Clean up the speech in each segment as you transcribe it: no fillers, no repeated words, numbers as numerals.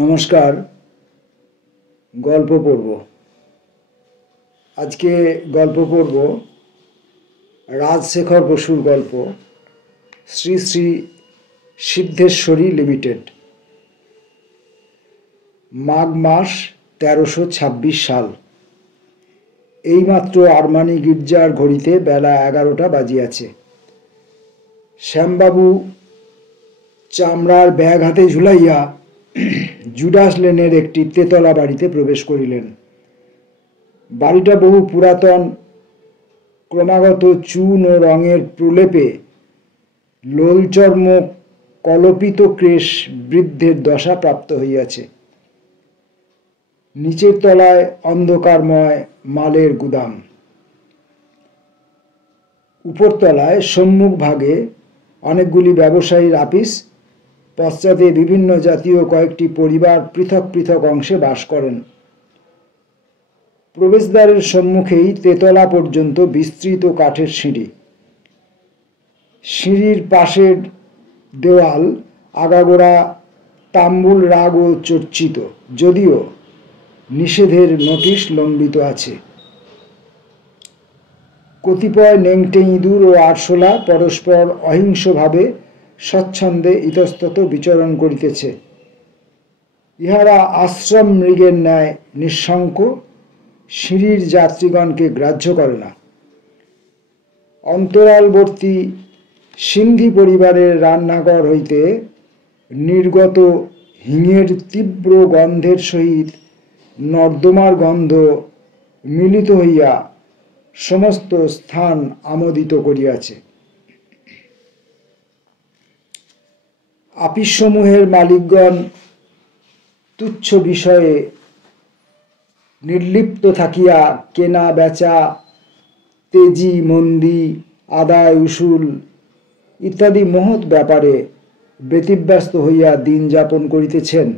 নমস্কার। গল্প পড়ব। আজকে গল্প পড়ব রাজশেখর বসুর গল্প শ্রী শ্রী সিদ্ধেশ্বরী লিমিটেড। মাঘ মাস ১৩২৬ সাল। এইমাত্র আরমানি গির্জার ঘড়িতে বেলা ১১টা বাজিয়াছে। শ্যামবাবু চামড়ার ব্যাগ হাতে ঝুলাইয়া জুডাস লেনের একটি তেতলা বাড়িতে প্রবেশ করিলেন। বাড়িটা বহু পুরাতন, ক্রমাগত চুন ও রঙের প্রলেপে লোলচর্ম কলপিত কেশ বৃদ্ধের দশা প্রাপ্ত হইয়াছে। নিচের তলায় অন্ধকারময় মালের গুদাম, উপরতলায় সম্মুখ ভাগে অনেকগুলি ব্যবসায়ীর আপিস, পশ্চাতে বিভিন্ন জাতীয় কয়েকটি পরিবার পৃথক পৃথক অংশে বাস করেন। প্রবেশদ্বারের সম্মুখেই তেতলা পর্যন্ত বিস্তৃত কাঠের সিঁড়ি। সিঁড়ির পাশের দেওয়াল আগাগোড়া তাম্বুল রাগ ও চর্চিত, যদিও নিষেধের নোটিশ লম্বিত আছে। কতিপয় নেংটে ইঁদুর ও আরশোলা পরস্পর অহিংসভাবে স্বচ্ছন্দে ইতস্তত বিচরণ করিতেছে। ইহারা আশ্রম মৃগের ন্যায় নিঃশঙ্ক, সিঁড়ির যাত্রীগণকে গ্রাহ্য করে না। অন্তরালবর্তী সিন্ধি পরিবারের রান্নাঘর হইতে নির্গত হিঙের তীব্র গন্ধের সহিত নর্দমার গন্ধ মিলিত হইয়া সমস্ত স্থান আমোদিত করিয়াছে। আপিসসমূহের মালিকগণ তুচ্ছ বিষয়ে নির্লিপ্ত থাকিয়া কেনা বেচা, তেজি মন্দি, আদায় উসুল ইত্যাদি মহৎ ব্যাপারে ব্যতিব্যস্ত হইয়া দিন যাপন করিতেছেন।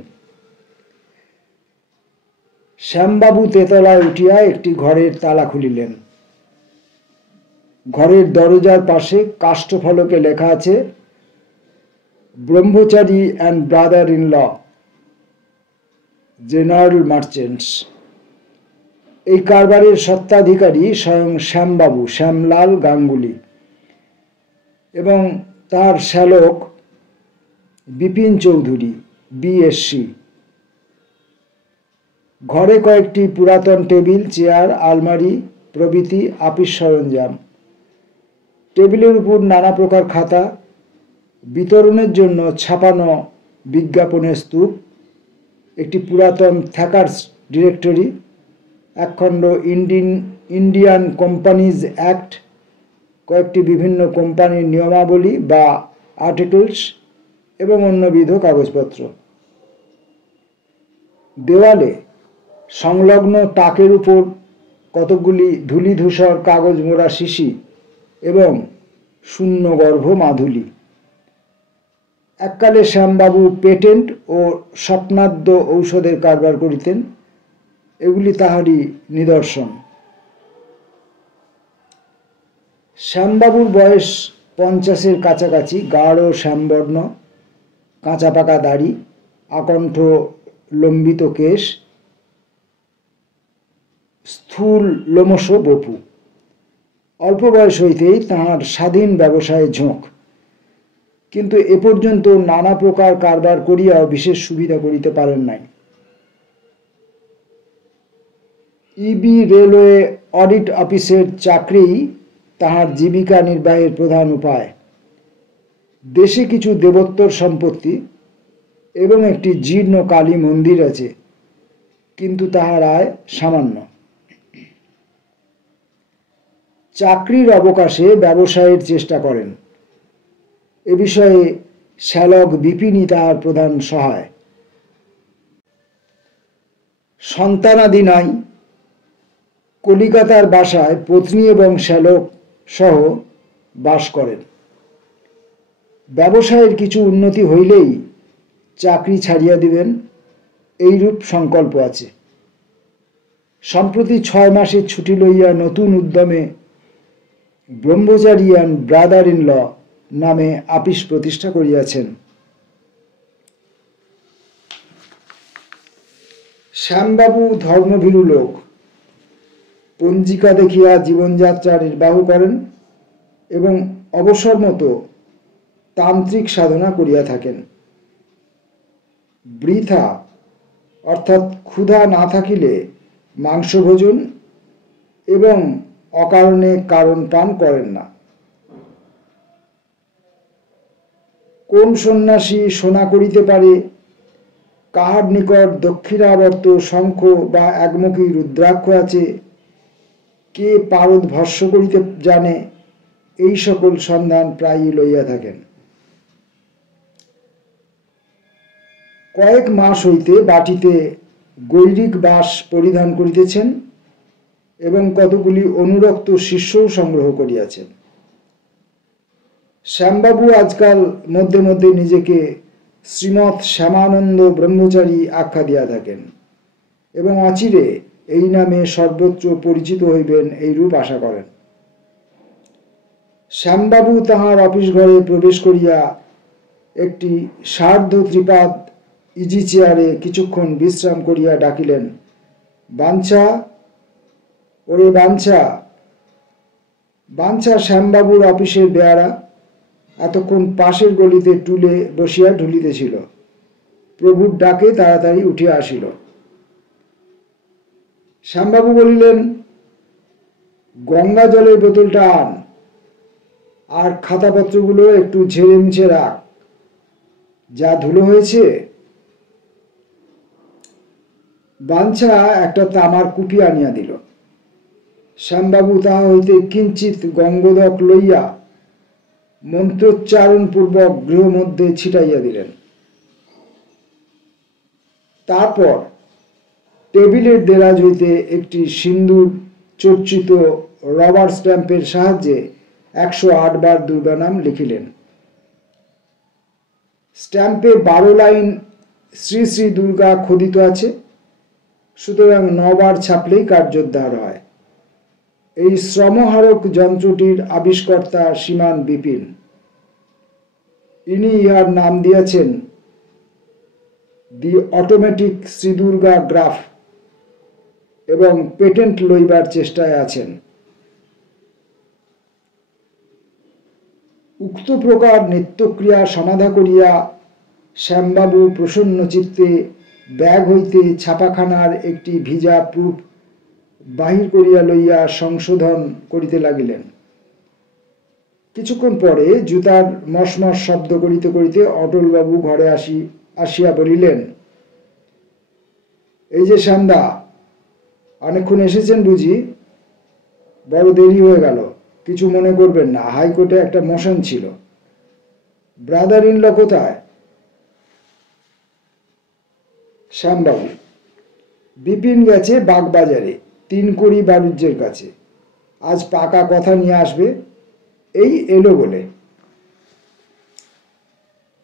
শ্যামবাবু তেতলায় উঠিয়া একটি ঘরের তালা খুলিলেন। ঘরের দরজার পাশে কাষ্ঠফলকে লেখা আছে, Brahmachari and brother in law, general merchants. এই কারবারের স্বত্বাধিকারী স্বয়ং শ্যামবাবু, শ্যামলাল গাঙ্গুলি, এবং তার শ্যালক বিপিন চৌধুরী, বিএসসি। ঘরে কয়েকটি পুরাতন টেবিল, চেয়ার, আলমারি প্রভৃতি আপিস সরঞ্জাম। টেবিলের উপর নানা প্রকার খাতা, বিতরণের জন্য ছাপানো বিজ্ঞাপনের স্তূপ, একটি পুরাতন থ্যাকার্স ডিরেক্টরি, একখণ্ড ইন্ডিয়ান কোম্পানিজ অ্যাক্ট, কয়েকটি বিভিন্ন কোম্পানির নিয়মাবলী বা আর্টিকেলস এবং অন্যবিধ কাগজপত্র। দেওয়ালে সংলগ্ন তাকের উপর কতকগুলি ধূলিধূসর কাগজ মোড়া শিশি এবং শূন্যগর্ভ মাধুলি। এককালে শ্যামবাবু পেটেন্ট ও স্বপ্নাদ্য ঔষধের কারবার করিতেন। এগুলি তাহারই নিদর্শন। শ্যামবাবুর বয়স ৫০-এর কাছাকাছি। গাঢ় শ্যামবর্ণ, কাঁচা পাকা দাড়ি, আকণ্ঠ লম্বিত কেশ, স্থূল লোমশ বপু। অল্প বয়স হইতেই তাহার স্বাধীন ব্যবসায়ে ঝোঁক, কিন্তু এ পর্যন্ত নানা প্রকার কারবার করিয়াও বিশেষ সুবিধা করিতে পারেন নাই। ইবি রেলওয়ে অডিট অফিসের চাকরিই তাহার জীবিকা নির্বাহের প্রধান উপায়। দেশে কিছু দেবোত্তর সম্পত্তি এবং একটি জীর্ণ কালী মন্দির আছে, কিন্তু তাহার আয় সামান্য। চাকরির অবকাশে ব্যবসায়ের চেষ্টা করেন। এ বিষয়ে শ্যালক বিপিনই তাহার প্রধান সহায়। সন্তানাদি নাই। কলিকাতার বাসায় পত্নী এবং শ্যালক সহ বাস করেন। ব্যবসায়ের কিছু উন্নতি হইলেই চাকরি ছাড়িয়া দিবেন, এইরূপ সংকল্প আছে। সম্প্রতি ৬ মাসের ছুটি লইয়া নতুন উদ্যমে ব্রহ্মচারী অ্যান্ড ব্রাদার ইন ল নামে আপিস প্রতিষ্ঠা করিয়াছেন। শ্যামবাবু ধর্মভীরু লোক, পঞ্জিকা দেখিয়া জীবনযাত্রা নির্বাহ করেন এবং অবসর মতো তান্ত্রিক সাধনা করিয়া থাকেন। বৃথা অর্থাৎ ক্ষুধা না থাকিলে মাংস ভোজন এবং অকারণে কারণ পান করেন না। কোন সন্ন্যাসী সোনা করিতে পারে, কাহার নিকট দক্ষিণাবর্ত শঙ্খ বা একমুখী রুদ্রাক্ষ আছে, কে পারদ ভস্য করিতে জানে, এই সকল সন্ধান প্রায়ই লইয়া থাকেন। কয়েক মাস হইতে বাটিতে গৈরিক বাস পরিধান করিতেছেন এবং কতগুলি অনুরক্ত শিষ্যও সংগ্রহ করিয়াছেন। শ্যামবাবু আজকাল মধ্যে মধ্যে নিজেকে শ্রীমৎ শ্যামানন্দ ব্রহ্মচারী আখ্যা দিয়া থাকেন এবং অচিরে এই নামে সর্বত্র পরিচিত হইবেন এইরূপ আশা করেন। শ্যামবাবু তাহার অফিস ঘরে প্রবেশ করিয়া একটি সার্ধ ত্রিপাদ ইজি চেয়ারে কিছুক্ষণ বিশ্রাম করিয়া ডাকিলেন, বাঞ্ছা, ওরে বাঞ্ছা। বাঞ্ছা শ্যামবাবুর অফিসের বেয়ারা, এতক্ষণ পাশের গলিতে টুলে বসিয়া ঢুলিতেছিল। প্রভুর ডাকে তাড়াতাড়ি উঠিয়া আসিল। শ্যামবাবু বলিলেন, গঙ্গা জলের বোতলটা আন, আর খাতাপত্রগুলো একটু ঝেড়ে মুছে রাখ, যা ধুলো হয়েছে। বাঞ্ছা একটা তামার কুপি আনিয়া দিল। শ্যামবাবু তাহা হইতে কিঞ্চিত গঙ্গোদক লইয়া মন্ত্রোচ্চারণ পূর্বক গৃহ মধ্যে ছিটাইয়া দিলেন। তারপর টেবিলের দেরাজ হইতে একটি সিন্দুর চর্চিত রবার স্ট্যাম্পের সাহায্যে 108 বার দুর্গা নাম লিখিলেন। স্ট্যাম্পে 12 লাইন শ্রী শ্রী দুর্গা খোদিত আছে, সুতরাং 9 বার ছাপলেই কার্যোদ্ধার হয়। এই শ্রমহারক যন্ত্রটির আবিষ্কর্তা শ্রীমান বিপিন। ইনি ইহার নাম দিয়েছেন দি অটোমেটিক শ্রী দুর্গা গ্রাফ এবং পেটেন্ট লইবার চেষ্টায় আছেন। উক্ত প্রকার নিত্যক্রিয়া সমাধা করিয়া শ্যামবাবু প্রসন্ন চিত্তে ব্যাগ হইতে ছাপাখানার একটি ভিজা প্রুফ বাহির করিয়া লইয়া সংশোধন করিতে লাগিলেন। কিছুক্ষণ পরে জুতার মশমশ শব্দ করিতে করিতে অটলবাবু ঘরে আসিয়া বলিলেন, এই যে শ্যামদা, অনেকক্ষণ এসেছেন বুঝি? বড় দেরি হয়ে গেল, কিছু মনে করবেন না, হাইকোর্টে একটা মোশন ছিল। ব্রাদার ইন ল কোথায়? শ্যামবাবু, বিপিন গেছে বাগবাজারে 3 কোড়ি বাণিজ্যের কাছে, আজ পাকা কথা নিয়ে আসবে, এই এলো বলে।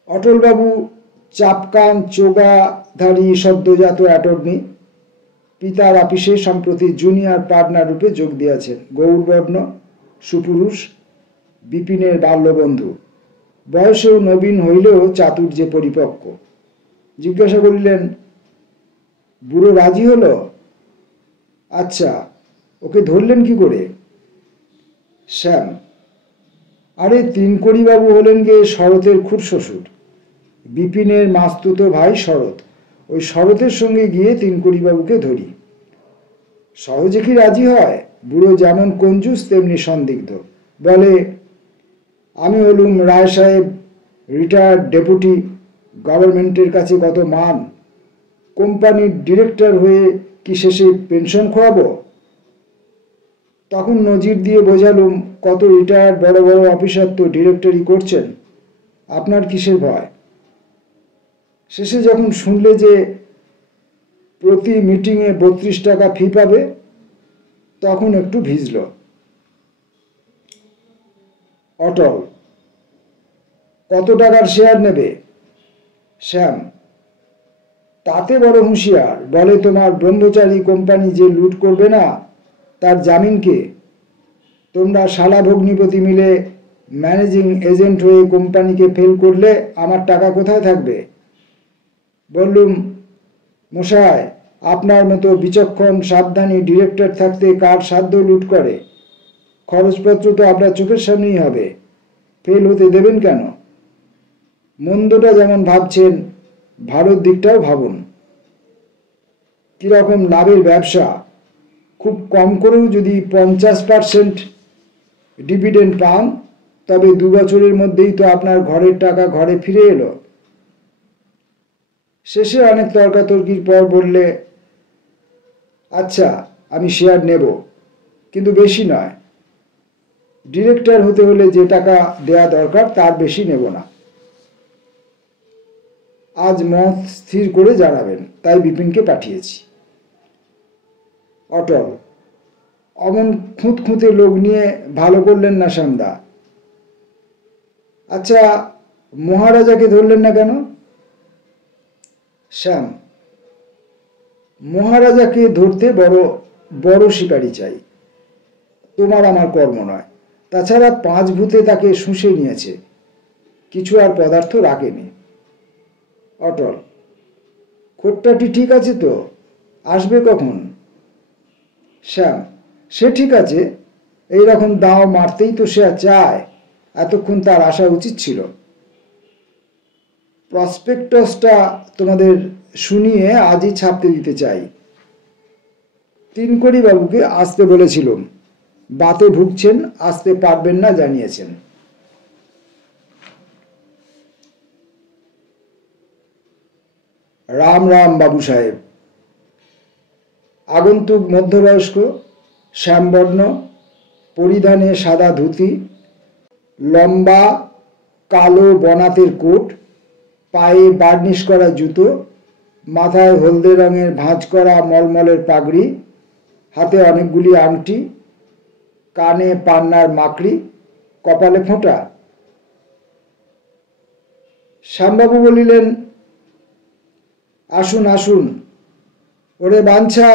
অটলবাবু চাপকান চোগাধারী সদ্যজাত অ্যাটর্নি, পিতার অফিসে সম্প্রতি জুনিয়র পার্টনার রূপে যোগ দিয়েছেন। গৌরবর্ণ, সুপুরুষ, বিপিনের বাল্যবন্ধু, বয়সেও নবীন হইলেও চাতুর্যে পরিপক্ক। জিজ্ঞাসা করিলেন, বুড়ো রাজি হলো? আচ্ছা, ওকে ধরলেন কি করে? শ্যাম, আরে 3 কোড়ি বাবু হলেন গে শরতের খুড়শ্বশুর, বিপিনের মাস্তুতো ভাই শরৎ। ওই শরতের সঙ্গে গিয়ে 3 কোড়ি বাবুকে ধরি। সহজে কি রাজি হয়? বুড়ো যেমন কঞ্জুস তেমনি সন্দিগ্ধ। বলে, আমি হলুম রায় সাহেব, রিটায়ার্ড ডেপুটি, গভর্নমেন্টের কাছে কত মান, কোম্পানির ডিরেক্টর হয়ে কি শেষে পেনশন খোয়াবো? তখন নজির দিয়ে বোঝালুম, কত রিটায়ার্ড বড় বড় অফিসার তো ডিরেক্টরি করছেন, আপনার কিসের ভয়? শেষে যখন শুনলে যে প্রতি মিটিংয়ে 32 টাকা ফি পাবে, তখন একটু ভিজল। অটল, কত টাকার শেয়ার নেবে? শ্যাম, তাতে বড় হুঁশিয়ার, বলে তোমার ব্রহ্মচারী কোম্পানি যে লুট করবে না, তার জামিন কে? তোমরা শালা ভগ্নিপতি মিলে ম্যানেজিং এজেন্ট হয়ে কোম্পানিকে ফেল করলে আমার টাকা কোথায় থাকবে? বললুম, মশাই, আপনার মতো বিচক্ষণ সাবধানী ডিরেক্টর থাকতে কার সাধ্য লুট করে? খরচপত্র তো আপনার চোখের সামনেই হবে, ফেল হতে দেবেন কেন? মন্দটা যেমন ভাবছেন, ভালোর দিকটাও ভাবুন। কীরকম লাভের ব্যবসা? খুব কম করেও যদি 50% ডিভিডেন্ড পান, তবে 2 বছরের মধ্যেই তো আপনার ঘরের টাকা ঘরে ফিরে এলো। শেষে অনেক তর্কাতর্কির পর বললে, আচ্ছা আমি শেয়ার নেব, কিন্তু বেশি নয়। ডিরেক্টর হতে হলে যে টাকা দেয়া দরকার তার বেশি নেব না। আজ মত স্থির করে জানাবেন, তাই বিপিনকে পাঠিয়েছি। অটল: অমন খুঁতখুঁতে লোক নিয়ে ভালো করলেন না শ্যামদা। আচ্ছা, মহারাজাকে ধরলেন না কেন? শ্যাম: মহারাজাকে ধরতে বড় বড় শিকারী চাই, তোমার আমার কর্ম নয়। তাছাড়া 5 ভূতে তাকে শুষে নিয়েছে, কিছু আর পদার্থ রাখেনি। অটল: খোট্টাটি ঠিক আছে তো, আসবে কখন? শ্যাম: সে ঠিক আছে, এইরকম দাও মারতেই তো সে চায়, এতক্ষণ তার আসা উচিত ছিল। প্রসপেক্টাসটা তোমাদের শুনিয়ে আজই ছাপতে দিতে চাই। 3 বাবুকে আসতে বলেছিলাম, বাতে ভুগছেন, আসতে পারবেন না জানিয়েছেন। রাম রাম বাবু সাহেব। আগন্তুক মধ্যবয়স্ক, শ্যামবর্ণ, পরিধানে সাদা ধুতি, লম্বা কালো বনাতের কোট, পায়ে বার্নিশ করা জুতো, মাথায় হলদে রঙের ভাঁজ করা মলমলের পাগড়ি, হাতে অনেকগুলি আংটি, কানে পান্নার মাকড়ি, কপালে ফোঁটা। শ্যামবাবু বলিলেন, আসুন আসুন, ওরে বাঞ্ছা,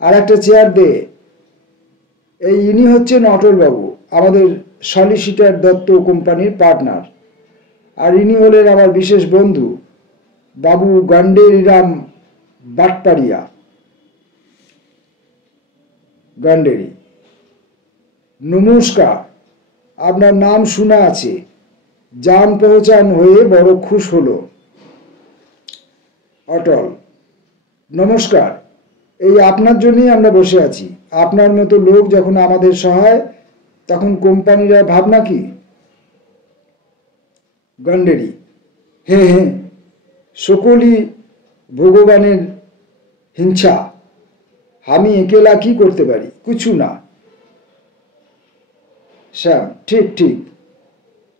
আর একটা চেয়ার দে। ইনি হচ্ছেন অটলবাবু, আমাদের সলিসিটার দত্ত কোম্পানির পার্টনার। আর ইনি হলেন আমার বিশেষ বন্ধু, বাবু গন্ডেরিরাম বাটপাড়িয়া। গন্ডেরি: নমস্কার, আপনার নাম শোনা আছে, জান পহচান হয়ে বড় খুশ হলো। অটল: নমস্কার, এই আপনার জন্যই আমরা বসে আছি। আপনার মতো লোক যখন আমাদের সহায়, তখন কোম্পানিরা ভাবনা কি? গন্ডেরি: হ্যাঁ হ্যাঁ, সকলই ভগবানের হিংসা, আমি একেলা কি করতে পারি? কিছু না। শ্যাম: ঠিক ঠিক,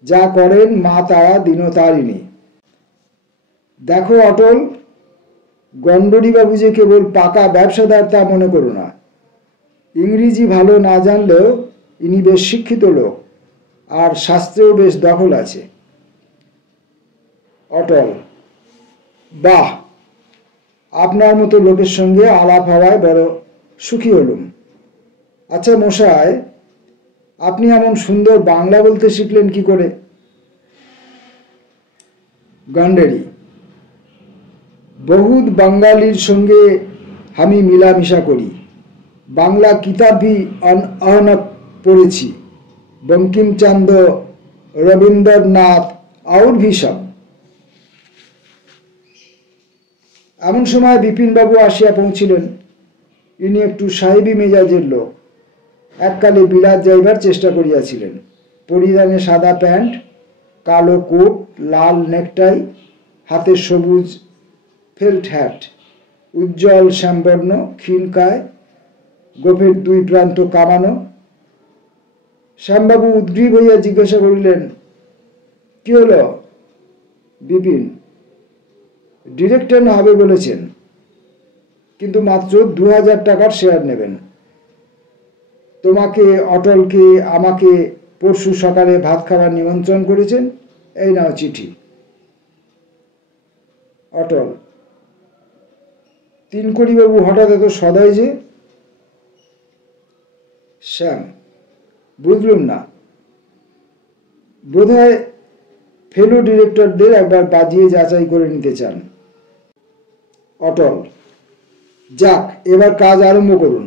যা করেন মা তারা দিনতারিণী। দেখো অটল, গন্ডরিবাবু যে কেবল পাকা ব্যবসাদার তা মনে করো না। ইংরেজি ভালো না জানলেও ইনি বেশ শিক্ষিত লোক, আর শাস্ত্রেও বেশ দখল আছে। অটল: বাহ, আপনার মতো লোকের সঙ্গে আলাপ হওয়ায় বড় সুখী হলুম। আচ্ছা মশাই, আপনি এমন সুন্দর বাংলা বলতে শিখলেন কি করে? গন্ডেরি: বহুত বাঙালির সঙ্গে আমি মিলামিশা করি, বাংলা কিতাব ভি অনেক পড়েছি, বঙ্কিমচন্দ্র, রবীন্দ্রনাথ और भी सब। এমন সময় বিপিনবাবু আসিয়া পৌঁছিলেন। ইনি একটু সাহেবী মেজাজের লোক, এককালে বিলাত যাইবার চেষ্টা করিয়াছিলেন। পরিধানে সাদা প্যান্ট, কালো কোট, লাল নেকটাই, হাতে সবুজ ফেল্ট হ্যাট, উজ্জ্বল শ্যামবর্ণ, ক্ষীণকায়, গোফের 2 প্রান্ত কামানো। শ্যামবাবু উদ্গ্রীব হইয়া জিজ্ঞাসা করিলেন, কি হলো? বিপিন: ডিরেক্টর না হবে বলেছেন, কিন্তু মাত্র 2000 টাকার শেয়ার নেবেন। তোমাকে, অটলকে, আমাকে পরশু সকালে ভাত খাওয়ার নিমন্ত্রণ করেছেন, এই নাও চিঠি। অটল: 3 বাবু হঠাৎ এত সদয় যে? শ্যাম: বুঝলুম না, বোধহয় ফেলো ডিরেক্টরদের একবার বাজিয়ে যাচাই করে নিতে চান। অটল: যাক, এবার কাজ আরম্ভ করুন।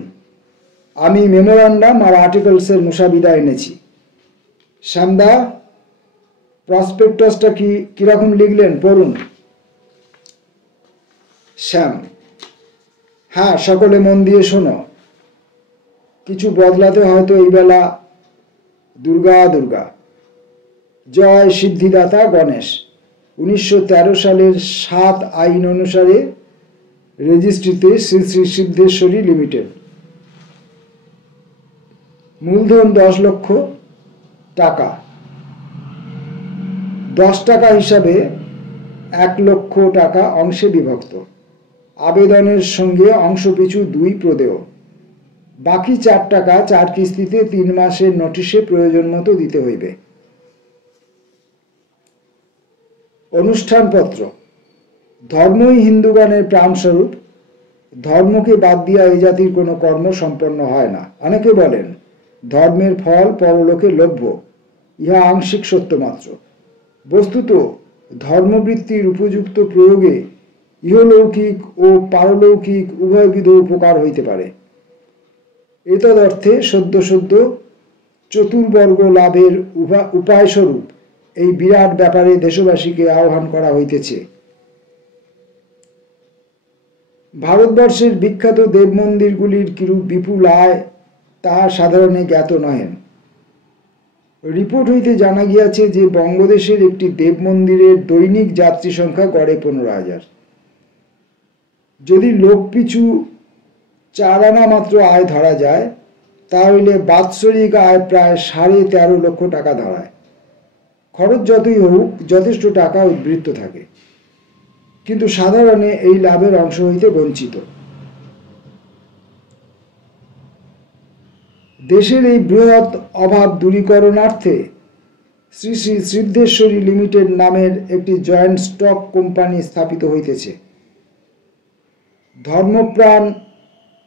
আমি মেমোরান্ডাম আর আর্টিকেলসের মুসাবিদা এনেছি। শ্যামদা, প্রসপেক্টাসটা কিরকম লিখলেন, পড়ুন। শ্যাম: হ্যাঁ, সকলে মন দিয়ে শোনো। কিছু বদলাতে হয়তো এই বেলা। দুর্গা দুর্গা। জয় সিদ্ধিদাতা গণেশ। 1913 সালের 7 আইন অনুসারে রেজিস্ট্রিতে শ্রী শ্রী সিদ্ধেশ্বরী লিমিটেড। মূলধন 10 লক্ষ টাকা। 10 টাকা হিসাবে 1 লক্ষ টাকা অংশে বিভক্ত। আবেদনের সঙ্গে অংশ পিছু 2 প্রদেয়। বাকি 4 টাকা 4 কিস্তিতে 3 মাসের নোটিশে প্রয়োজন মতো দিতে হইবে। অনুষ্ঠানপত্র: ধর্মই হিন্দুগণের প্রাণস্বরূপ। ধর্মকে বাদ দিয়া এই জাতির কোনো কর্ম সম্পন্ন হয় না। অনেকে বলেন ধর্মের ফল পরলোকে লভ্য। ইহা আংশিক সত্য মাত্র। বস্তুত ধর্মবৃত্তির উপযুক্ত প্রয়োগে ইহলৌকিক ও পারলৌকিক উভয়বিধ উপকার হইতে পারে। এতদর্থে সদ্য সদ্য চতুর্বর্গ লাভের উপায়স্বরূপ এই বিরাট ব্যাপারে দেশবাসীকে আহ্বান করা হইতেছে। ভারতবর্ষের বিখ্যাত দেব মন্দিরগুলির কিরূপ বিপুল আয় তাহা সাধারণে জ্ঞাত নহেন। রিপোর্ট হইতে জানা গিয়াছে যে বঙ্গদেশের একটি দেব মন্দিরের দৈনিক যাত্রী সংখ্যা গড়ে 15,000। যদি লোক পিছু 4 আনা মাত্র আয় ধরা যায়, তাহলে বাৎসরিক আয় প্রায় 13.5 লক্ষ টাকা দাঁড়ায়। খরচ যতই হোক, যথেষ্ট টাকা উদ্বৃত্ত থাকে, কিন্তু সাধারণে এই লাভের অংশ হইতে বঞ্চিত। দেশের এই বৃহৎ অভাব দূরীকরণার্থে শ্রী শ্রী সিদ্ধেশ্বরী লিমিটেড নামের একটি জয়েন্ট স্টক কোম্পানি স্থাপিত হইতেছে। ধর্মপ্রাণ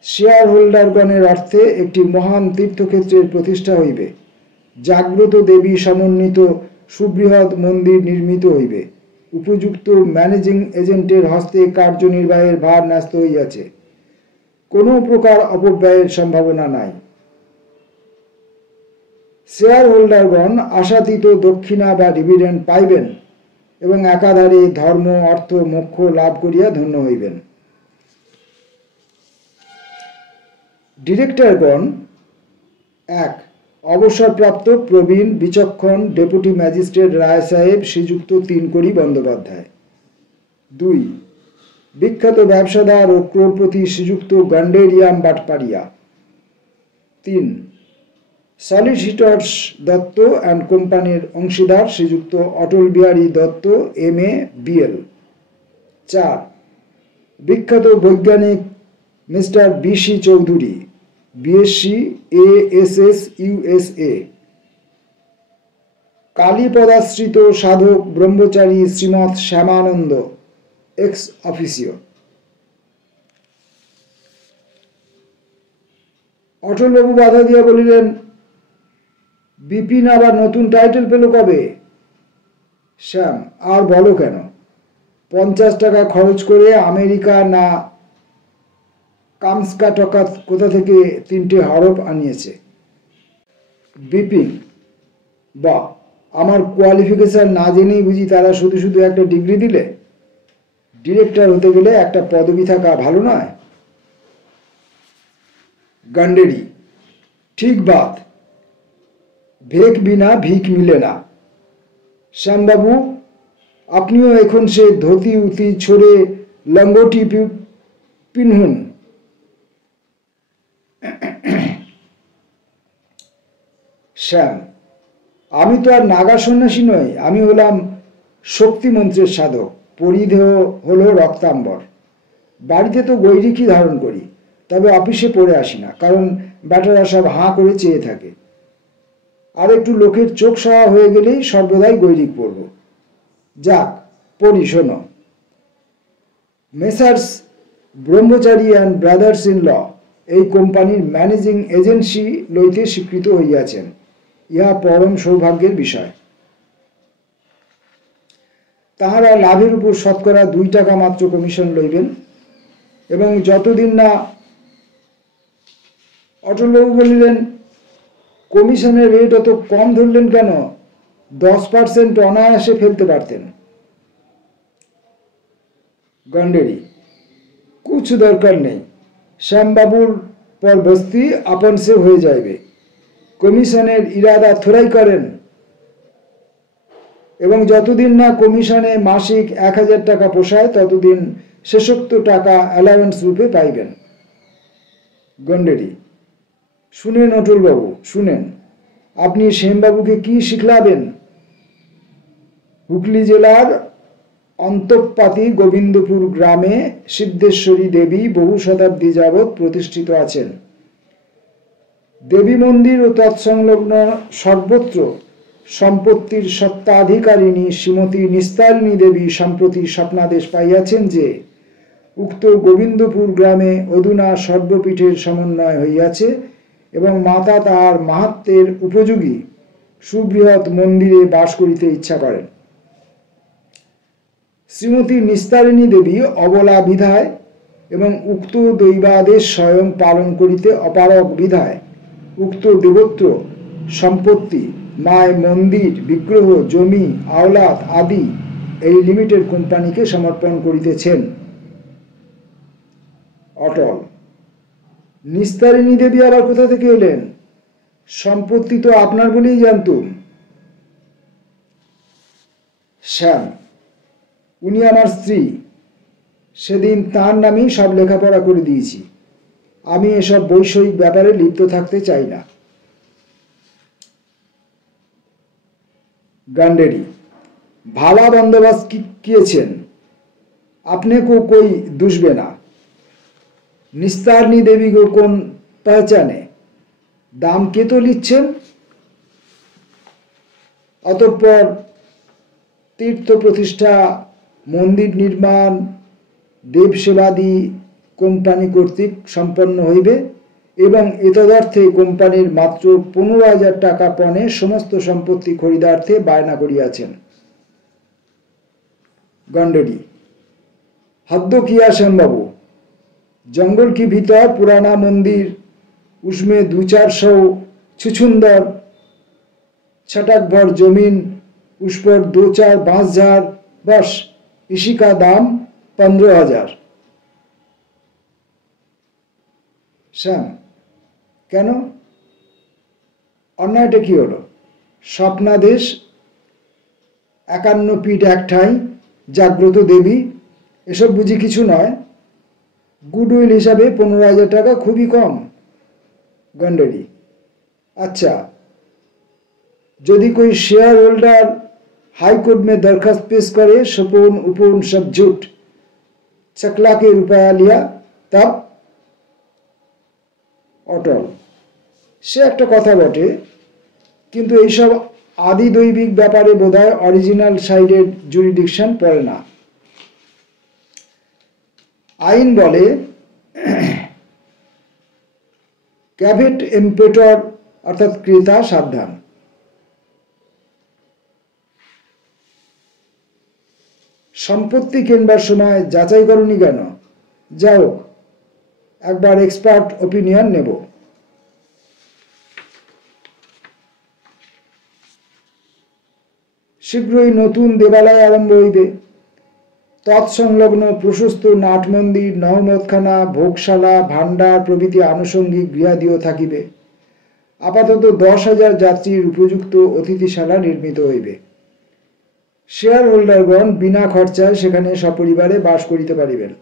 শেয়ার হোল্ডারগণের অর্থে একটি মহান তীর্থক্ষেত্রের প্রতিষ্ঠা হইবে। জাগ্রত দেবী সমন্বিত সুবৃহৎ মন্দির নির্মিত হইবে। উপযুক্ত ম্যানেজিং এজেন্টের হস্তে কার্যনির্বাহের ভার ন্যস্ত হইয়াছে। কোনো প্রকার অপব্যয়ের সম্ভাবনা নাই। শেয়ার হোল্ডারগণ আশাতীত দক্ষিণা বা ডিভিডেন্ড পাইবেন এবং একাধারে ধর্ম, অর্থ, মোক্ষ লাভ করিয়া ধন্য হইবেন। ডিরেক্টরগণ: 1. অবসরপ্রাপ্ত প্রবীণ বিচক্ষণ ডেপুটি ম্যাজিস্ট্রেট রায় সাহেব শ্রীযুক্ত 3 কড়ি বন্দ্যোপাধ্যায়। 2. বিখ্যাত ব্যবসাদার ও ক্রোড়পতি শ্রীযুক্ত গন্ডেরিয়াম বাটপাড়িয়া। 3. সলিসিটর্স দত্ত অ্যান্ড কোম্পানির অংশীদার শ্রীযুক্ত অটল বিহারী দত্ত MA BL। 4. বিখ্যাত বৈজ্ঞানিক mister BC Chowdhury BSc ASS USA। কালীপদাশ্রিত সাধক ব্রহ্মচারী শ্রীমৎ শ্যামানন্দ এক্স অফিসিও। অটলবাবু বাধা দিয়া বলিলেন, বিপিন আবার নতুন টাইটেল পেল কবে? শ্যাম: আর বলো কেন, 50 টাকা খরচ করে আমেরিকা না কামস্কা টকা কোথা থেকে 3টে হরফ আনিয়েছে। বিপিন: বা, আমার কোয়ালিফিকেশন না জেনেই বুঝি তারা শুধু শুধু একটা ডিগ্রি দিলে? ডিরেক্টর হতে গেলে একটা পদবি থাকা ভালো নয়? গন্ডেরি: ঠিক বাত, ভেক বিনা ভিক মিলে না। শ্যামবাবু, আপনিও এখন সে ধুতি উতি ছড়ে লঙ্গটি পিনহুন। শ্যাম: আমি তো আর নাগা সন্ন্যাসী নই, আমি হলাম শক্তিমন্ত্রের সাধক। পরিধেয় হলো রক্তাম্বর। বাড়িতে তো গৈরিকই ধারণ করি, তবে অফিসে পরে আসি না, কারণ ব্যাটারা সব হাঁ করে চেয়ে থাকে। আর একটু লোকের চোখ সওয়া হয়ে গেলেই সর্বদাই গৈরিক পরব। যাক, পড়ি, শোনো। Messrs Brahmachari and brothers in law এই কোম্পানির ম্যানেজিং এজেন্সি লইতে স্বীকৃত হইয়াছেন। ইহা পরম সৌভাগ্যের বিষয়। তাহারা লাভের উপর শতকরা 2 টাকা মাত্র কমিশন লইবেন। এবং যতদিন না, অটলবাবু বলিলেন, কমিশনের রেট অত কম ধরলেন কেন? 10% অনায়াসে ফেলতে পারতেন। গন্ডেরি, কুছ দরকার নেই, শ্যামবাবুর পর বস্তি আপন সে হয়ে যাবে। কমিশনের ইরাদা থোড়াই করেন, এবং যতদিন না কমিশনে মাসিক 1000 টাকা পোষায় ততদিন শেষোক্ত টাকা অ্যালাওয়েন্স রূপে পাইবেন। গন্ডেরি, শুনেন অটলবাবু, শুনেন, আপনি শ্যামবাবুকে কি শিখলাবেন? হুগলি জেলার অন্তঃপাতি গোবিন্দপুর গ্রামে সিদ্ধেশ্বরী দেবী বহু শতাব্দী যাবৎ প্রতিষ্ঠিত আছেন। দেবী মন্দির ও তৎসংলগ্ন সর্বত্র সম্পত্তির সত্ত্বাধিকারিণী শ্রীমতী নিস্তারিণী দেবী সম্প্রতি স্বপ্নাদেশ পাইয়াছেন যে উক্ত গোবিন্দপুর গ্রামে অধুনা সর্বপীঠের সমন্বয় হইয়াছে এবং মাতা তাহার মাহাত্ম্যের উপযোগী সুবৃহৎ মন্দিরে বাস করিতে ইচ্ছা করেন। শ্রীমতী নিস্তারিণী দেবী অবলা বিধায় এবং উক্ত দৈবাদেশ স্বয়ং পালন করিতে অপারগ বিধায় উক্ত দেবত্র সম্পত্তি, মায়, মন্দির, বিগ্রহ, জমি, আওলাদ আদি এই লিমিটেড কোম্পানিকে সমর্পণ করিতেছেন। অটল, নিস্তারিণী দেবী আবার কোথা থেকে এলেন? সম্পত্তি তো আপনার বলেই জানতুম। শ্যাম, উনি আমার স্ত্রী, সেদিন তাঁর নামেই সব লেখাপড়া করে দিয়েছি। আমি এসব বৈষয়িক ব্যাপারে লিপ্ত থাকতে চাই না। गंडेरी, भाला बंदोबस्त किएছেন, अपने को कोई दुषबे ना। निस्तारिणी देवी को कौन पहचाने? दाम के तो लिच्छेन। अतःपर तीर्थ प्रतिष्ठा, मंदिर निर्माण, देव सेवादी कोम्पानी कर्तृक सम्पन्न हইবে এবং এতদার্থে কোম্পানির মাত্র 15,000 টাকা পণে সমস্ত সম্পত্তি খরিদার্থে বায়না করিয়াছেন। गंडेरी, हद किया श्यामबाबू, जंगल की भीतर पुराना मंदिर, उसमें 200-400 छुछुंदर, छटक भर जमीन, उस पर 2-4 बांस झाड़, बस इसी का दाम 15,000। श्याम, কেন? অন্যায়টা কি হলো? স্বপ্নাদেশ, 51 পিঠ এক ঠাঁই, জাগ্রত দেবী, এসব বুঝি কিছু নয়? গুডউইল হিসাবে 15,000 টাকা খুবই কম। गंडेरी, अच्छा, यदि कोई शेयर होल्डर हाई कोर्ट में दरखास्त पेश करे, सपोन उपोन सब झूठ, चकला के रुपया लिया, तब? अटल, সে একটা কথা বটে, কিন্তু এইসব আদি দৈবিক ব্যাপারে বোধহয় অরিজিনাল সাইডের জুরিডিকশন পড়ে না। আইন বলে ক্যাভেট এম্পেটর অর্থাৎ ক্রেতা সাবধান। সম্পত্তি কেনবার সময় যাচাই করনি কেন? যাও, একবার এক্সপার্ট ওপিনিয়ন নেব। शीघ्रई नतून देवालय आरम्भ हইবে, तत्संलग्न प्रशस्त नाट मंदिर, নহমতখানা, भोगशाला, भाण्डार प्रभृति आनुषंगिक गृहादिও থাকিবে। आपातत 10,000 যাত্রীর উপযুক্ত অতিথিশালা নির্মিত হইবে। শেয়ার হোল্ডারগণ বিনা খরচায় সেখানে সপরিবারে বাস করিতে পারিবেন।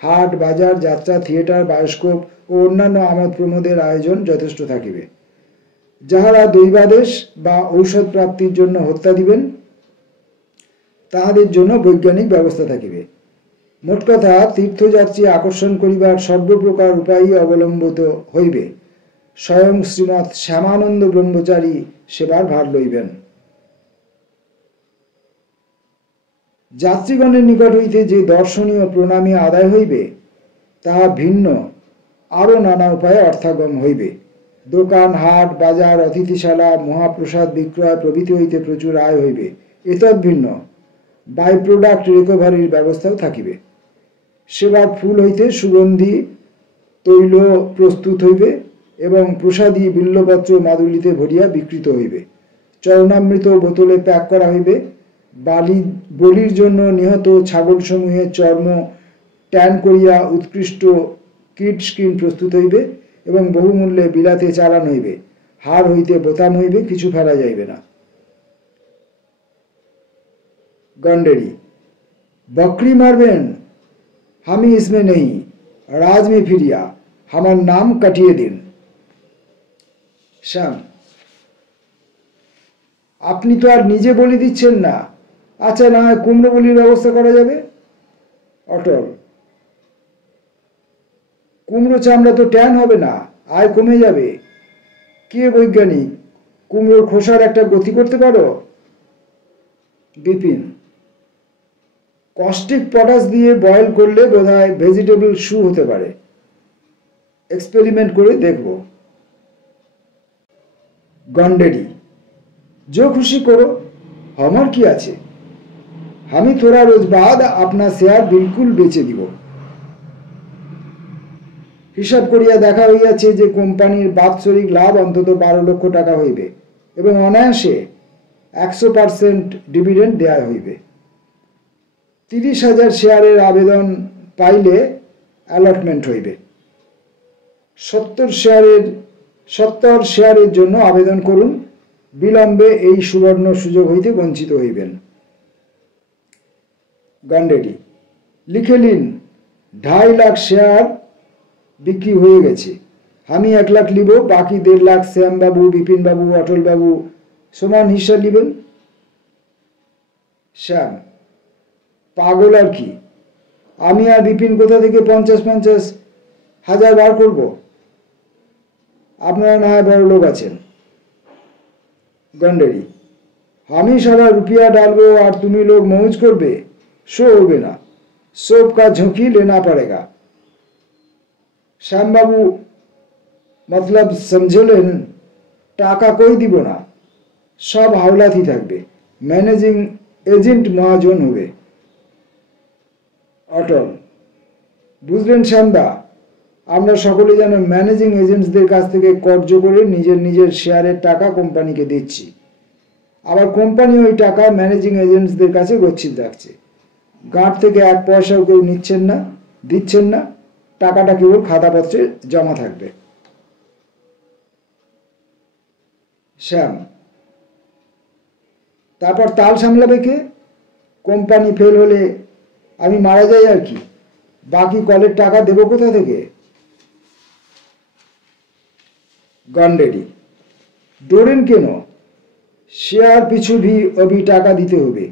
হাট, বাজার, যাত্রা, থিয়েটার, বায়োস্কোপ ও অন্যান্য আমোদ প্রমোদের আয়োজন যথেষ্ট থাকিবে। যাহারা দৈবাদেশ বা ঔষধ প্রাপ্তির জন্য হত্যা দিবেন, তাহাদের জন্য বৈজ্ঞানিক ব্যবস্থা থাকিবে। মোট কথা, তীর্থযাত্রী আকর্ষণ করিবার সর্বপ্রকার উপায়ই অবলম্বিত হইবে। স্বয়ং শ্রীমৎ শ্যামানন্দ ব্রহ্মচারী সেবার ভার লইবেন। যাত্রীগণের নিকট হইতে যে দর্শনীয় প্রণামী আদায় হইবে, তাহা ভিন্ন আরও নানা উপায়ে অর্থাগম হইবে। দোকান, হাট, বাজার, অতিথিশালা, মহাপ্রসাদ বিক্রয় প্রভৃতি হইতে প্রচুর আয় হইবে। এতদ ভিন্ন বাই প্রোডাক্ট রিকভারির ব্যবস্থাও থাকিবে। সেবার ফুল হইতে সুগন্ধি তৈল প্রস্তুত হইবে এবং প্রসাদী বিল্লপত্র মাদুলিতে ভরিয়া বিকৃত হইবে। চরণামৃত বোতলে প্যাক করা হইবে। বলির জন্য নিহত ছাগলসমূহের চর্ম ট্যান করিয়া উৎকৃষ্ট কিট স্কিন প্রস্তুত হইবে এবং বহুমূল্যে বিলাতে চালান হইবে। হাড় হইতে বোতাম হইবে, কিছু ফেলা যাইবে না। गंडेरी बकरी मारबेन, हामी इसमें नहीं, राज में फिरिया, हमार नाम कटिए दिन। श्याम আপনি তো আর নিজে বলি দিচ্ছেন না, আচ্ছা না হয় কুমড়ো বলির ব্যবস্থা করা যাবে। অটল কুমড়ো চামড়া তো ট্যান হবে না, আয় কমে যাবে। কে বৈজ্ঞানিক, কুমড়োর খোসার একটা গতি করতে পারো? বিপিন কস্টিক পটাশ দিয়ে বয়েল করলে বোধহয় ভেজিটেবল শু হতে পারে, এক্সপেরিমেন্ট করে দেখব। गंडेरी जो खुशी करो, हमार की आछे, हमी थोड़ा रोज बाद अपना शेयर बिल्कुल बेचे দিব। হিসাব করিয়া দেখা হইয়াছে যে কোম্পানির বাৎসরিক লাভ অন্তত 12 লক্ষ টাকা হইবে এবং অনায়াসে 100% ডিভিডেন্ড দেয়া হইবে। 30,000 শেয়ারের আবেদন পাইলে অ্যালটমেন্ট হইবে। 70 শেয়ারের জন্য আবেদন করুন, বিলম্বে এই সুবর্ণ সুযোগ হইতে বঞ্চিত হইবেন। गंडेरी লিখে নিন, 2.5 লাখ শেয়ার বিক্রি হয়ে গেছে, আমি 1 লাখ লিব, বাকি 1.5 লাখ শ্যামবাবু, বিপিনবাবু, অটলবাবু সমান হিস্সা লিবেন। শ্যাম পাগল আর কি, আমি আর বিপিন কোথা থেকে 50-50 হাজার বার করব? আপনারা না হয় বড় লোক আছেন। गंडेरी আমি সারা रुपया डालबो और तुम्ही लोग मौज करबे, शो होबे ना, सब का झोंकी लेना पड़ेगा। श्याम बाबू मतलब समझलेन, टाका कोई দিব না, সব হাওলাতি থাকবে, ম্যানেজিং এজেন্ট মহাজন হবে। অটল বুঝলেন শ্যামদা, আমরা সকলে যেন ম্যানেজিং এজেন্টসদের কাছ থেকে কর্জ করে নিজের শেয়ারের টাকা কোম্পানিকে দিচ্ছি, আবার কোম্পানি ওই টাকা ম্যানেজিং এজেন্টসদের কাছে গচ্ছিত রাখছে। গাঁট থেকে 1 পয়সাও কেউ নিচ্ছেন না, দিচ্ছেন না, টাকাটা কেবল খাতাপত্রে জমা থাকবে। শ্যাম তারপর তাল সামলাবে কে? কোম্পানি ফেল হলে আমি মারা যাই আর কি, বাকি কলের টাকা দেব কোথা থেকে? गंडेरी डोरेन কেন, শেয়ার পিছু भी अभी টাকা দিতে হবে।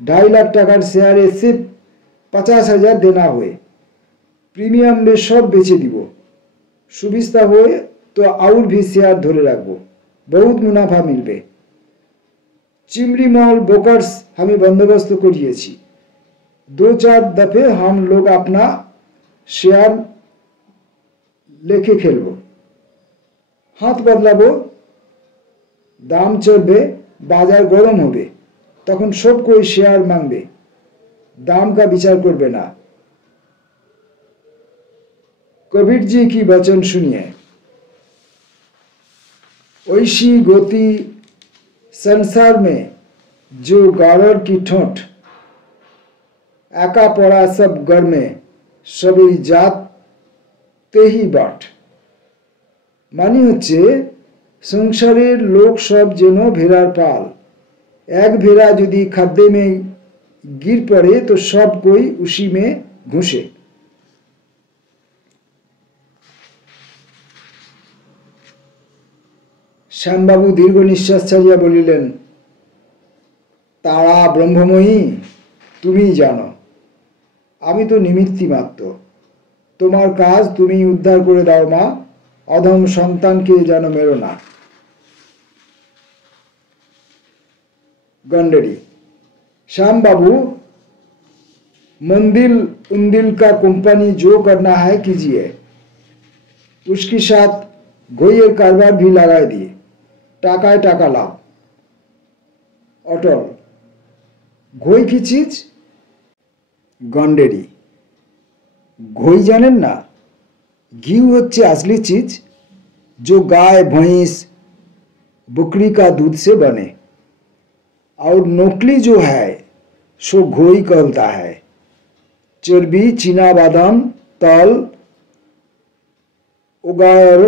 2.5 লাখ টাকার শেয়ারে सिर्फ 50,000 देना हुए, प्रीमियम में सब बेचे দিব, सुविस्ता हुए तो और भी शेयर धरे रखबो, बहुत मुनाफा मिलবে। चिमड़ी मॉल ब्रोकर्स हमें बंदोबस्त करिएছি, 2-4 दफे हम लोग अपना शेयर लेके खेलबो, हाथ बदलाबो, दाम चढ़बे, बाजार गरम होबे, तखन सब कोई शेयर मांगबे, दाम का विचार करबे ना। कबीर जी की वचन सुनिए, ऐसी गति संसार में जो गाड़र की ठोंठ, एका पड़ा सब घर में सभी जात ते ही बाट। मानी হচ্ছে সংসারের লোক সব যেন ভেড়ার পাল, এক ভেড়া যদি খাদ্যে में गिर पड़े तो सब कोई उसी में घुसे। শ্যামবাবু দীর্ঘ নিঃশ্বাস ছাড়িয়া বলিলেন, তারা ব্রহ্মময়ী, তুমি জানো, আমি তো নিমিত্তি মাত্র, তোমার কাজ তুমি উদ্ধার করে দাও মা, অধম সন্তানকে যেন মেরো না। गंडेरी श्याम बाबू, मंदिल उंदिल का कंपनी जो करना है कीजिए, उसके साथ घोइयर कारोबार भी लगा दिए, टाकाय टाका लाभ। अटल घोई की चीज? गंडेरी घोई जानेन ना? घी होच्छे असली चीज जो गाय भैंस बकरी का दूध से बने, और नकली जो है सो घोई कहलाता है। चर्बी, चीना बादाम, तल उगाकर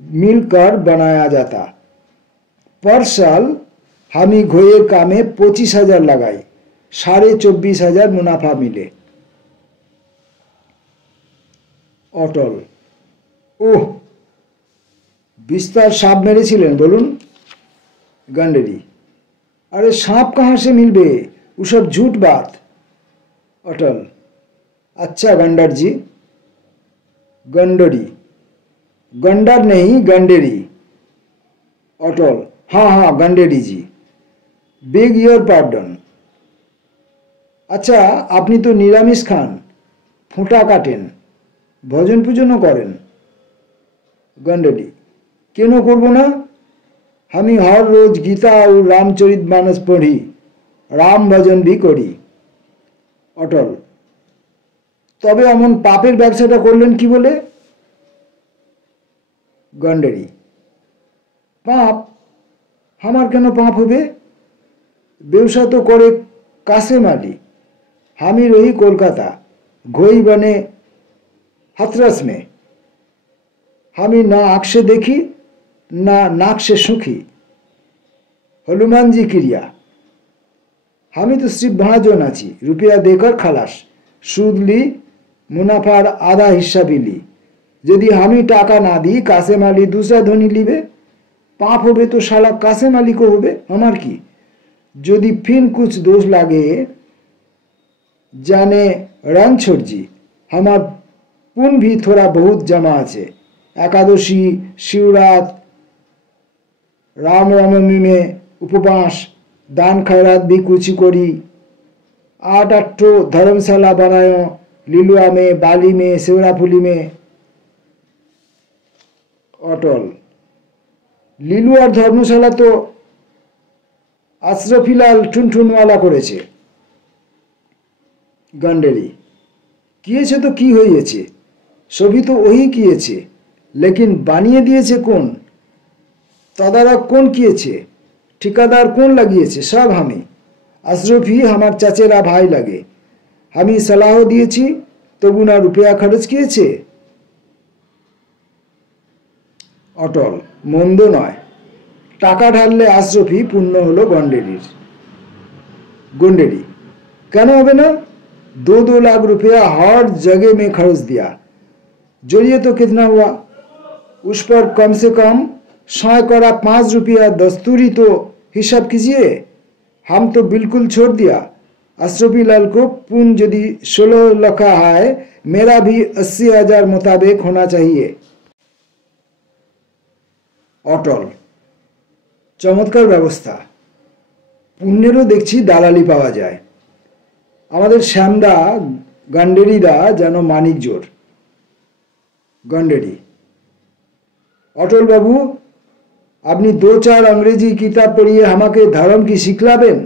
मिलकर बनाया जाता। पर साल हामी घोয়ের কামে 25,000 লাগাই, 24,500 মুনাফা মিলে। অটল: ওহ, বিস্তার সাপ মেরেছিলেন বলুন? गंडेरी: अरे सांप कहाँ से मिलबे, वो सब झूठ बात। अटल: अच्छा गंडर जी। गंडरी: गंडर नहीं, गंडेरी। अटल: हाँ हाँ गंडेरी जी, बेग योर पार्डन। अच्छा, আপনি তো নিরামিষ খান, ফোঁটা কাটেন, ভজন পূজনও করেন। গন্ডেরি: কেন করব না? আমি हर रोज गीता और रामचरितमानस पढ़ी, राम भजन भी करी। अटल: तबे अमन पापेर ব্যবসাটা করলেন কি বলে? गंडेरी: पाप? আমার কেন পাপ হবে? ব্যবসা তো করে কাসেম আলী, আমি রহি কলকাতা, ঘই बने हाथरस में। আমি না आँख से देखी ना नाक से सुखी। हनुमान जी क्रिया: हमें तो सिर्फ भाजन आছি, रुपया देकर खलास, सूद ली, मुनाफार आधा हिस्सा भी ली। यदि हमें टाका ना दी कासेम आली दूसरा धनी लिबे, पाप होबे तो शाला कासेम आली को होबे, हमार की। यदि फिर कुछ दोष लागे जाने रणछोड़ जी, हमार पुण्य भी थोड़ा बहुत जमा आछे। एकादशी, शिवरात, रामनवमी में उपवास, दान खैरात भी कुछ करी। 8 धर्मशाला बनायो, लिलुआ में, बाली में, शिवराफुली में। अटल: लिलुआर धर्मशाला तो আশরাফিলাল টুনটুনওয়ালা করেছে। गंडेरी: किएছে तो কি হয়েছে, সবই তো ওই কিয়েছে, लेकिन বানিয়ে দিয়েছে কোন? तदारक कौन किए, ठिकादार कौन लगिए, सब हमें। अशरफी हमार चाचेरा भाई लगे, हमें सलाह दिए तबु ना रुपया खर्च किए। अटल: मंद नय, टाका ढालले अशरफी पुण्य हलो गंडेरीर। गंडेरी: केन होबे ना? 2-2 लाख रुपया हर जगह में खर्च दिया, जरिए तो कितना हुआ? उस पर कम से कम 5 रुपया दस्तूरी तो हिसाब कीजिए। हम तो बिल्कुल छोड़ दिया। अशरफी लाल को पुण्य यदि 16 लाख है, मेरा भी 80,000 मुताबिक होना चाहिए। अटल: चमत्कार व्यवस्था, पुण्येरो देखছি দালালি পাওয়া যায়। আমাদের শ্যামদা গান্ডেরিদা যেন মানিক জোর। गंडेरी: अटल बाबू, আপনি 2-4 अंग्रेजी किताब पढ़िए हमाके धर्म की शिखलाबेन?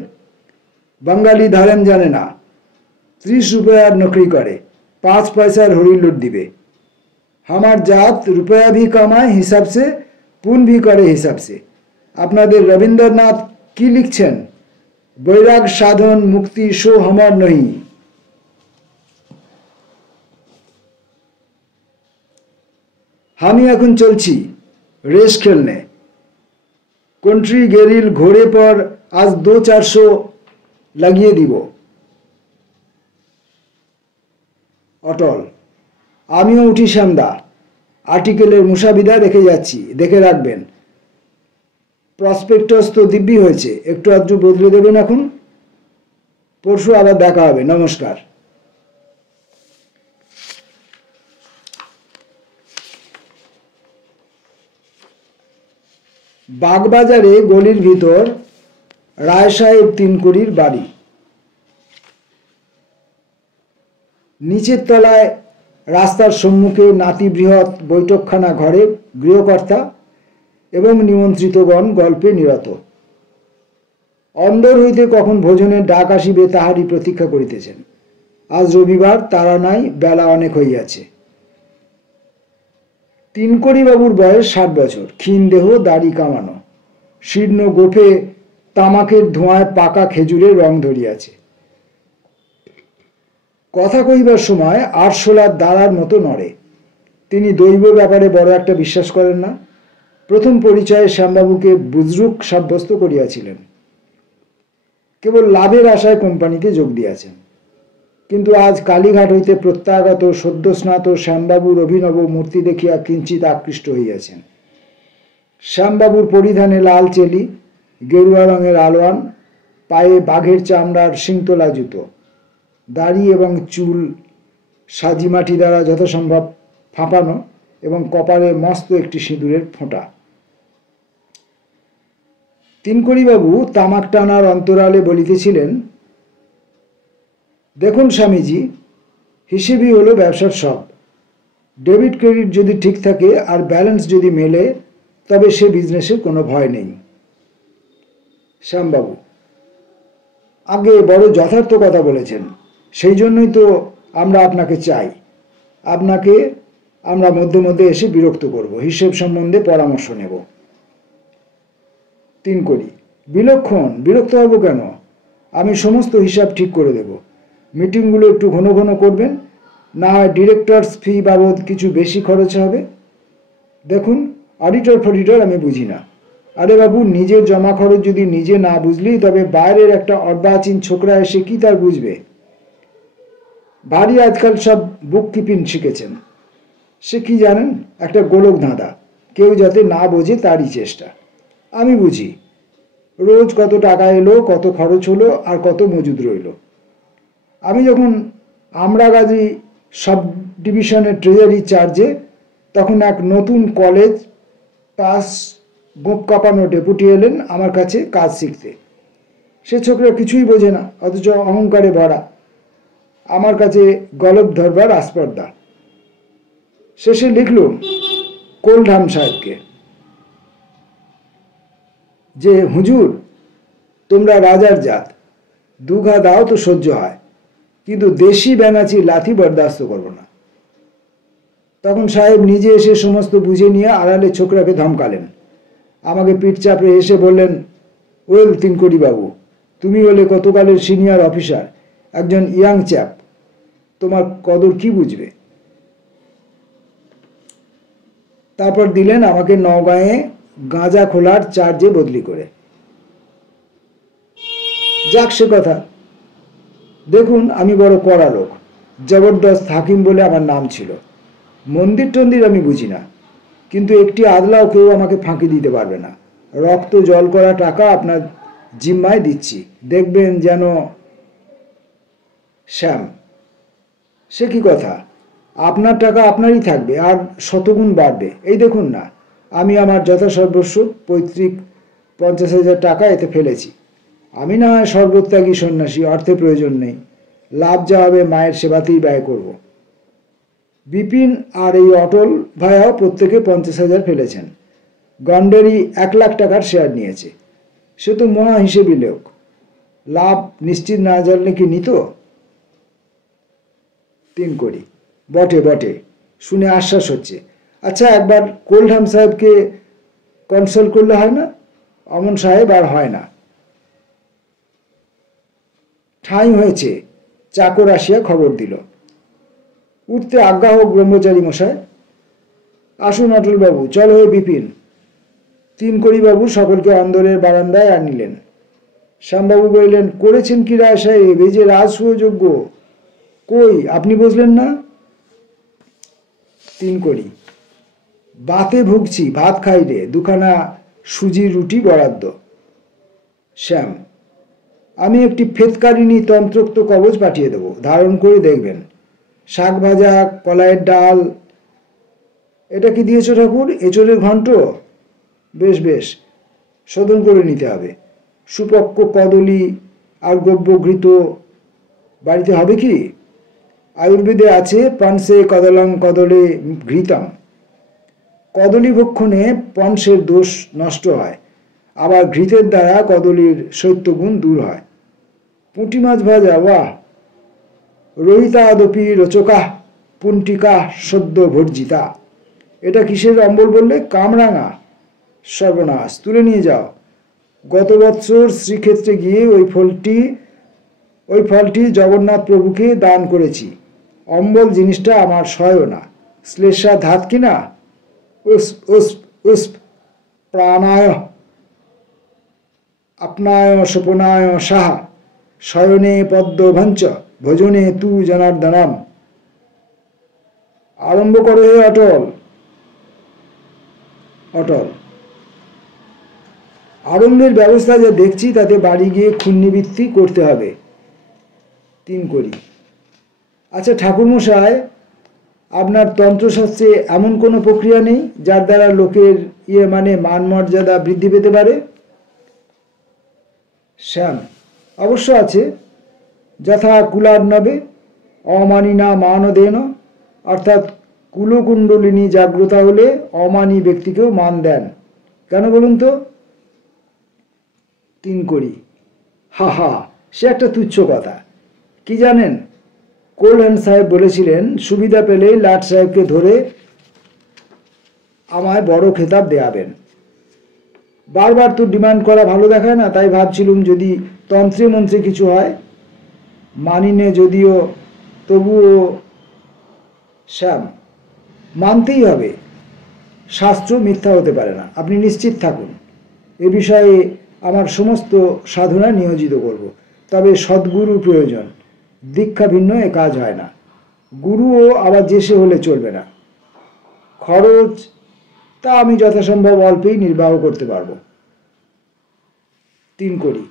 बंगाली धर्म जाने ना, 30 रुपयार नौकरी करे, 5 पैसार हरिलुट दिबे। हमार जात रुपया भी कमाए हिसाब से, पुण्य भी करे हिसाब से। আপনাদের रविंद्रनाथ की लिखছেন? बैराग साधन मुक्ति सो हमार नहीं। আমি এখন চলছি रेस खेलने, कंट्री गेरिल घोड़े पर आज 200-400 লাগিয়ে দিব। अटल: আমিও উঠি শ্যামদা, आर्टिकलेर मुसाबिदा रेखे যাচ্ছি, দেখে রাখবেন। प्रसपेक्टस तो दिव्य হয়েছে, একটু আধটু বদলে দেবেন এখন। পরশু আবার দেখা হবে, নমস্কার। বাগবাজারে গলির ভিতর রায় সাহেব তিনকুড়ির বাড়ি। নিচের তলায় রাস্তার সম্মুখে নাতি বৃহৎ বৈঠকখানা ঘরে গৃহকর্তা এবং নিমন্ত্রিতগণ গল্পে নিরত। অন্দর হইতে কখন ভোজনের ডাক আসিবে তাহারই প্রতীক্ষা করিতেছেন। আজ রবিবার, তারা নাই, বেলা অনেক হইয়াছে। তিনকড়িবাবুর বয়স 60 বছর, ক্ষীণ দেহ, দাড়ি কামানো, শীর্ণ গোফে তামাকের ধোঁয়ায় পাকা খেজুরের রং ধরিয়াছে। কথা কইবার সময় আরশোলার দ্বারার মতো নড়ে। তিনি দৈব ব্যাপারে বড় একটা বিশ্বাস করেন না। প্রথম পরিচয়ে শ্যামবাবুকে বুজরুক সাব্যস্ত করিয়াছিলেন। কেবল লাভের আশায় কোম্পানিতে যোগ দিয়াছেন। কিন্তু আজ কালীঘাট হইতে প্রত্যাগত সদ্যস্নাত শ্যামবাবুর অভিনব মূর্তি দেখিয়া কিঞ্চিত আকৃষ্ট হইয়াছেন। শ্যামবাবুর পরিধানে লাল চেলি, গেরুয়া রঙের আলোয়ান, পায়ে বাঘের চামড়ার শিংতলা জুতো, দাড়ি এবং চুল সাজিমাটি দ্বারা যথাসম্ভব ফাঁপানো এবং কপালে মস্ত একটি সিঁদুরের ফোঁটা। তিনকড়িবাবু তামাক টানার অন্তরালে বলিতেছিলেন, দেখুন স্বামীজি, হিসেবই হলো ব্যবসার সব। ডেবিট ক্রেডিট যদি ঠিক থাকে আর ব্যালেন্স যদি মেলে, তবে সে বিজনেসের কোনো ভয় নেই। শ্যামবাবু, আগে বড় যথার্থ কথা বলেছেন, সেই জন্যই তো আমরা আপনাকে চাই। আপনাকে আমরা মধ্যে মধ্যে এসে বিরক্ত করব, হিসেব সম্বন্ধে পরামর্শ নেব। তিনকড়ি, বিলক্ষণ, বিরক্ত হব কেন? আমি সমস্ত হিসাব ঠিক করে দেব। মিটিংগুলো একটু ঘন ঘন করবেন, না হয় ডিরেক্টরস ফি বাবদ কিছু বেশি খরচ হবে। দেখুন, অডিটর ফডিটর আমি বুঝি না। আরে বাবু, নিজের জমা খরচ যদি নিজে না বুঝলি, তবে বাইরের একটা অর্বাচীন ছোকরা এসে কি তার বুঝবে? ভারী আজকাল সব বুক কিপিং শিখেছেন। সে কি জানেন? একটা গোলক ধাঁধা, কেউ যাতে না বোঝে তারই চেষ্টা। আমি বুঝি, রোজ কত টাকা এলো, কত খরচ হলো, আর কত মজুদ রইল। আমি যখন আমরাগাজী সাব ডিভিশনের ট্রেজারি চার্জে, তখন এক নতুন কলেজ পাস গোপ কাঁপানো ডেপুটি এলেন আমার কাছে কাজ শিখতে। সে ছোকরা কিছুই বোঝে না, অথচ অহংকারে ভরা। আমার কাছে গলপ ধরবার আস্পর্ধা। শেষে লিখলুম কোলঢাম সাহেবকে যে, হুজুর, তোমরা রাজার জাত, দুঘা দাও তো সহ্য হয়, কিন্তু দেশি ব্যাঙাচি লাথি বরদাস্ত করবো না। তখন সাহেব নিজে এসে সমস্ত বুঝে নিয়ে আড়ালে ছোকরাকে ধমকালেন। আমাকে পিঠ চাপড়ে এসে বললেন, ওয়েল তিনকড়িবাবু, তুমি হলে কতকালের সিনিয়র অফিসার, একজন ইয়াং চ্যাপ, তোমার কদর কি বুঝবে? তারপর দিলেন আমাকে নওগাঁয়ে গাঁজা খোলার চার্জে বদলি করে। যাক সে কথা। দেখুন, আমি বড় কড়া লোক, জবরদস্ত হাকিম বলে আমার নাম ছিল। মন্দির টন্দির আমি বুঝি না, কিন্তু একটি আদলাও কেউ আমাকে ফাঁকি দিতে পারবে না। রক্ত জল করা টাকা আপনার জিম্মায় দিচ্ছি, দেখবেন যেন। শ্যাম, সে কি কথা? আপনার টাকা আপনারই থাকবে, আর শতগুণ বাড়বে। এই দেখুন না, আমি আমার যথাসর্বস্ব পৈতৃক 50,000 টাকা এতে ফেলেছি। আমি না হয় সর্বত্যাগী সন্ন্যাসী, অর্থে প্রয়োজন নেই। লাভ যা হবে মায়ের সেবাতেই ব্যয় করব। বিপিন আর এই অটল ভাইয়াও প্রত্যেকে 50,000 ফেলেছেন। গন্ডেরি 1 লাখ টাকার শেয়ার নিয়েছে। সে তো মহা হিসেবি লোক, লাভ নিশ্চিত না জানলে কি নিত? তিনকড়ি, বটে বটে, শুনে আশ্বাস হচ্ছে। আচ্ছা, একবার কোলঢাম সাহেবকে কনসাল্ট করলে হয় না? অমন সাহেব আর হয় না। ঠাঁই হয়েছে, চাকর আসিয়া খবর দিল। উঠতে আজ্ঞা হোক ব্রহ্মচারী মশাই। আসুন অটলবাবু, চল হয়ে বিপিন। তিনকড়িবাবু সকলকে অন্দরের বারান্দায় আনিলেন। শ্যামবাবু বললেন, করেছেন কি রায় সাহেব, এই যে রাজসুযোগ্য, কই আপনি বুঝলেন না? তিনকড়ি, বাতে ভুগছি, ভাত খাই রে, 2খানা সুজির রুটি বরাদ্দ। শ্যাম, আমি একটি ফেতকারিনী তন্ত্রোক্ত কবচ পাঠিয়ে দেবো, ধারণ করে দেখবেন। শাক ভাজা, কলাইয়ের ডাল। এটা কি দিয়েছ ঠাকুর? এঁচড়ের ঘন্ট? বেশ বেশ, শোধন করে নিতে হবে। সুপক্ক কদলী আর গব্যঘৃত বাড়িতে হবে কি? আয়ুর্বেদে আছে পঞ্চে কদলং কদলে ঘৃতম। কদলী ভক্ষণে পঞ্চের দোষ নষ্ট হয়, আবার ঘৃতের দ্বারা কদলীর শৈত্যগুণ দূর হয়। পুঁটি মাছ ভাজা, বাহ! রহিতাদপি রোচকা পুণ্টিকা সদ্য ভর্জিতা। এটা কিসের অম্বল বললে? কামরাঙা। সর্বনাশ, তুলে নিয়ে যাও। গত বৎসর শ্রীক্ষেত্রে গিয়ে ওই ফলটি জগন্নাথ প্রভুকে দান করেছি। অম্বল জিনিসটা আমার সয়ও না। শ্লেষা ধাত কিনা? উস্প প্রাণায় আপনায় স্বপনায় সাহা শয়নে পদ্মভঞ্চ ভোজনে তু জনার্দনাম। আরম্ভ করো হে অটল। অটল, আরম্ভের ব্যবস্থা যা দেখছি তাতে বাড়ি গিয়ে ক্ষুণ্ণিবৃত্তি করতে হবে। 3 করি। আচ্ছা ঠাকুরমশাই, আপনার তন্ত্রশাস্ত্রে এমন কোনো প্রক্রিয়া নেই যার দ্বারা লোকের মান মর্যাদা বৃদ্ধি পেতে পারে? শ্যাম, অবশ্য আছে। যথা কুলার্ণবে অমানিনা মানদেন, অর্থাৎ কুলকুণ্ডলিনী জাগ্রতা হলে অমানী ব্যক্তিকেও মান দেন। কেন বলুন তো? 3 করি। হা হা, সে একটা তুচ্ছ কথা। কি জানেন, কোলহ্যান্ড সাহেব বলেছিলেন সুবিধা পেলেই লাট সাহেবকে ধরে আমায় বড় খেতাব দেয়াবেন। বারবার তো ডিমান্ড করা ভালো দেখায় না, তাই ভাবছিলুম যদি তন্ত্রে মন্ত্রে কিছু হয়। মানি নে যদিও, তবুও। শ্যাম, মানতেই হবে। শাস্ত্র মিথ্যা হতে পারে না, আপনি নিশ্চিত থাকুন। এ বিষয়ে আমার সমস্ত সাধনা নিয়োজিত করব। তবে সদ্গুরু প্রয়োজন। দীক্ষা ভিন্ন এ কাজ হয় না। গুরুও আবার যে সে হলে চলবে না। খরচ তা আমি যথাসম্ভব অল্পেই নির্বাহ করতে পারব। 3 করি।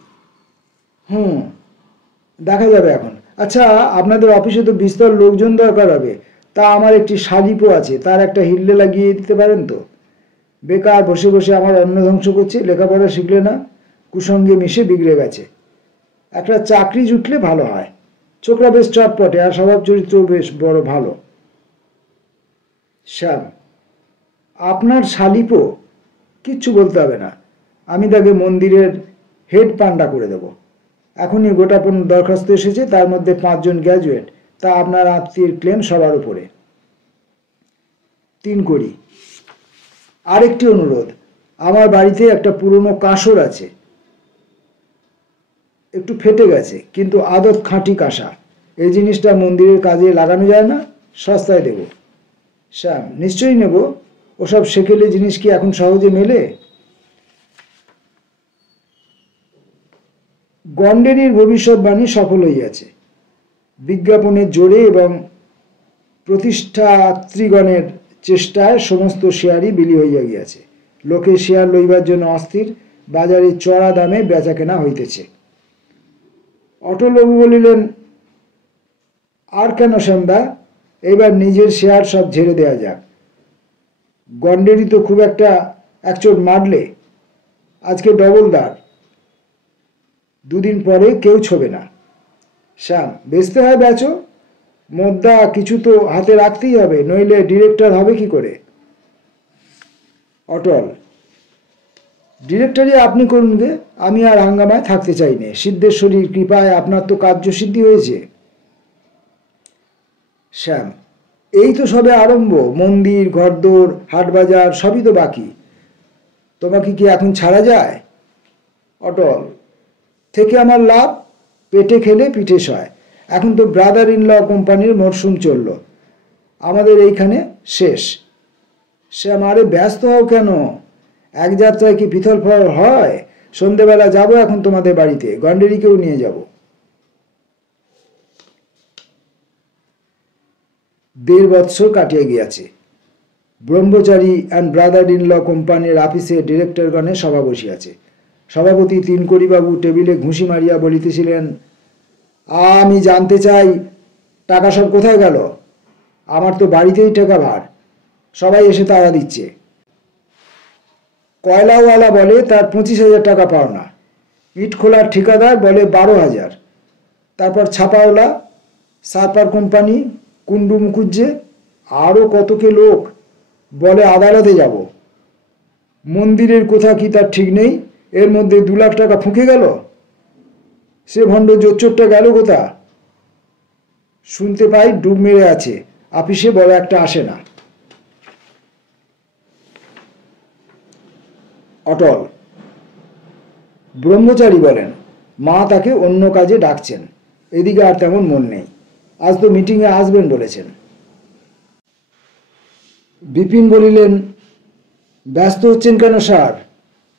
দেখা যাবে এখন। আচ্ছা, আপনাদের অফিসে তো বিস্তর লোকজন দরকার হবে, তা আমার একটি শালিপও আছে, তার একটা হিল্লে লাগিয়ে দিতে পারেন তো? বেকার বসে বসে আমার অন্ন ধ্বংস করছে, লেখাপড়া শিখলে না, কুসঙ্গে মিশে বিগড়ে গেছে। একটা চাকরি জুটলে ভালো হয়। ছোকরা বেশ চটপটে আর স্বভাব চরিত্র বেশ বড় ভালো। শ্যাম, আপনার শালিপো? কিচ্ছু বলতে হবে না, আমি তাকে মন্দিরের হেড পান্ডা করে দেব। এখনই গোটাপন দরখাস্ত এসেছে, তার মধ্যে 5 জন গ্র্যাজুয়েট, তা আপনার আত্মীয়ের ক্লেম সবার উপরে। 3 করি। আরেকটি অনুরোধ, আমার বাড়িতে একটা পুরনো কাঁসর আছে, একটু ফেটে গেছে, কিন্তু আদত খাঁটি কাঁসা। এই জিনিসটা মন্দিরের কাজে লাগানো যায় না? সস্তায় দেব। শ্যাম, নিশ্চয়ই নেব। ওসব সেকেলে জিনিস কি এখন সহজে মেলে? গন্ডেরির ভবিষ্যৎবাণী সফল হইয়াছে। বিজ্ঞাপনের জোরে এবং প্রতিষ্ঠাত্রীগণের চেষ্টায় সমস্ত শেয়ারই বিলি হইয়া গিয়াছে। লোকে শেয়ার লইবার জন্য অস্থির, বাজারে চড়া দামে বেচা কেনা হইতেছে। অটলবাবু বলিলেন, আর কেন শ্যামদা, এবার নিজের শেয়ার সব ঝেড়ে দেয়া যাক। গন্ডেরি তো খুব একটা একচোট মারলে, আজকে ডবল দার, 2 দিন পরে কেউ ছোবে না। শ্যাম, বেচতে হয় বেচো, মোদ্দা কিছু তো হাতে রাখতেই হবে, নইলে ডিরেক্টর হবে কি করে? অটল, ডিরেক্টরই আপনি করুন গে, আমি আর হাঙ্গামায় থাকতে চাই নে। সিদ্ধেশ্বরীর কৃপায় আপনার তো কার্যসিদ্ধি হয়েছে। শ্যাম, এই তো সবে আরম্ভ। মন্দির, ঘরদোর, হাটবাজার সবই তো বাকি। তোমাকে কি এখন ছাড়া যায়? অটল, থেকে আমার লাভ, পেটে খেলে পিঠে সয়। এখন তো ব্রাদার ইন ল কোম্পানির মরশুম চলল, আমাদের এইখানে শেষ। শ্যাম, আরে ব্যস্ত হও কেন? এক যাত্রায় কি পিথল ফল হয়? সন্ধেবেলা যাব এখন তোমাদের বাড়িতে, গন্ডেরিকেও নিয়ে যাব। 1.5 বৎসর কাটিয়া গিয়াছে। ব্রহ্মচারী অ্যান্ড ব্রাদার ইন ল কোম্পানির অফিসে ডিরেক্টরগণের সভা বসিয়াছে। সভাপতি 3 করিবাবু টেবিলে ঘুষি মারিয়া বলিতেছিলেন, আমি জানতে চাই টাকা সব কোথায় গেল? আমার তো বাড়িতেই টাকা ভার, সবাই এসে তাড়া দিচ্ছে। কয়লাওয়ালা বলে তার 25,000 টাকা পাওনা, ইট খোলার ঠিকাদার বলে 12,000, তারপর ছাপাওয়ালা, সারপার কোম্পানি, কুন্ডু মুখুজ্জে, আরও কতকে লোক বলে আদালতে যাব। মন্দিরের কোথা কি তার ঠিক নেই, এর মধ্যে 2 লাখ টাকা ফুঁকে গেল। সে ভণ্ড জোচ্চোরটা গেল কোথা? শুনতে পাই ডুব মেরে আছে, আপিসে বড় একটা আসে না। অটল। ব্রহ্মচারী বলেন, মা তাকে অন্য কাজে ডাকছেন, এদিকে আর তেমন মন নেই, আজ তো মিটিংয়ে আসবেন বলেছেন। বিপিন বলিলেন, ব্যস্ত হচ্ছেন কেন স্যার?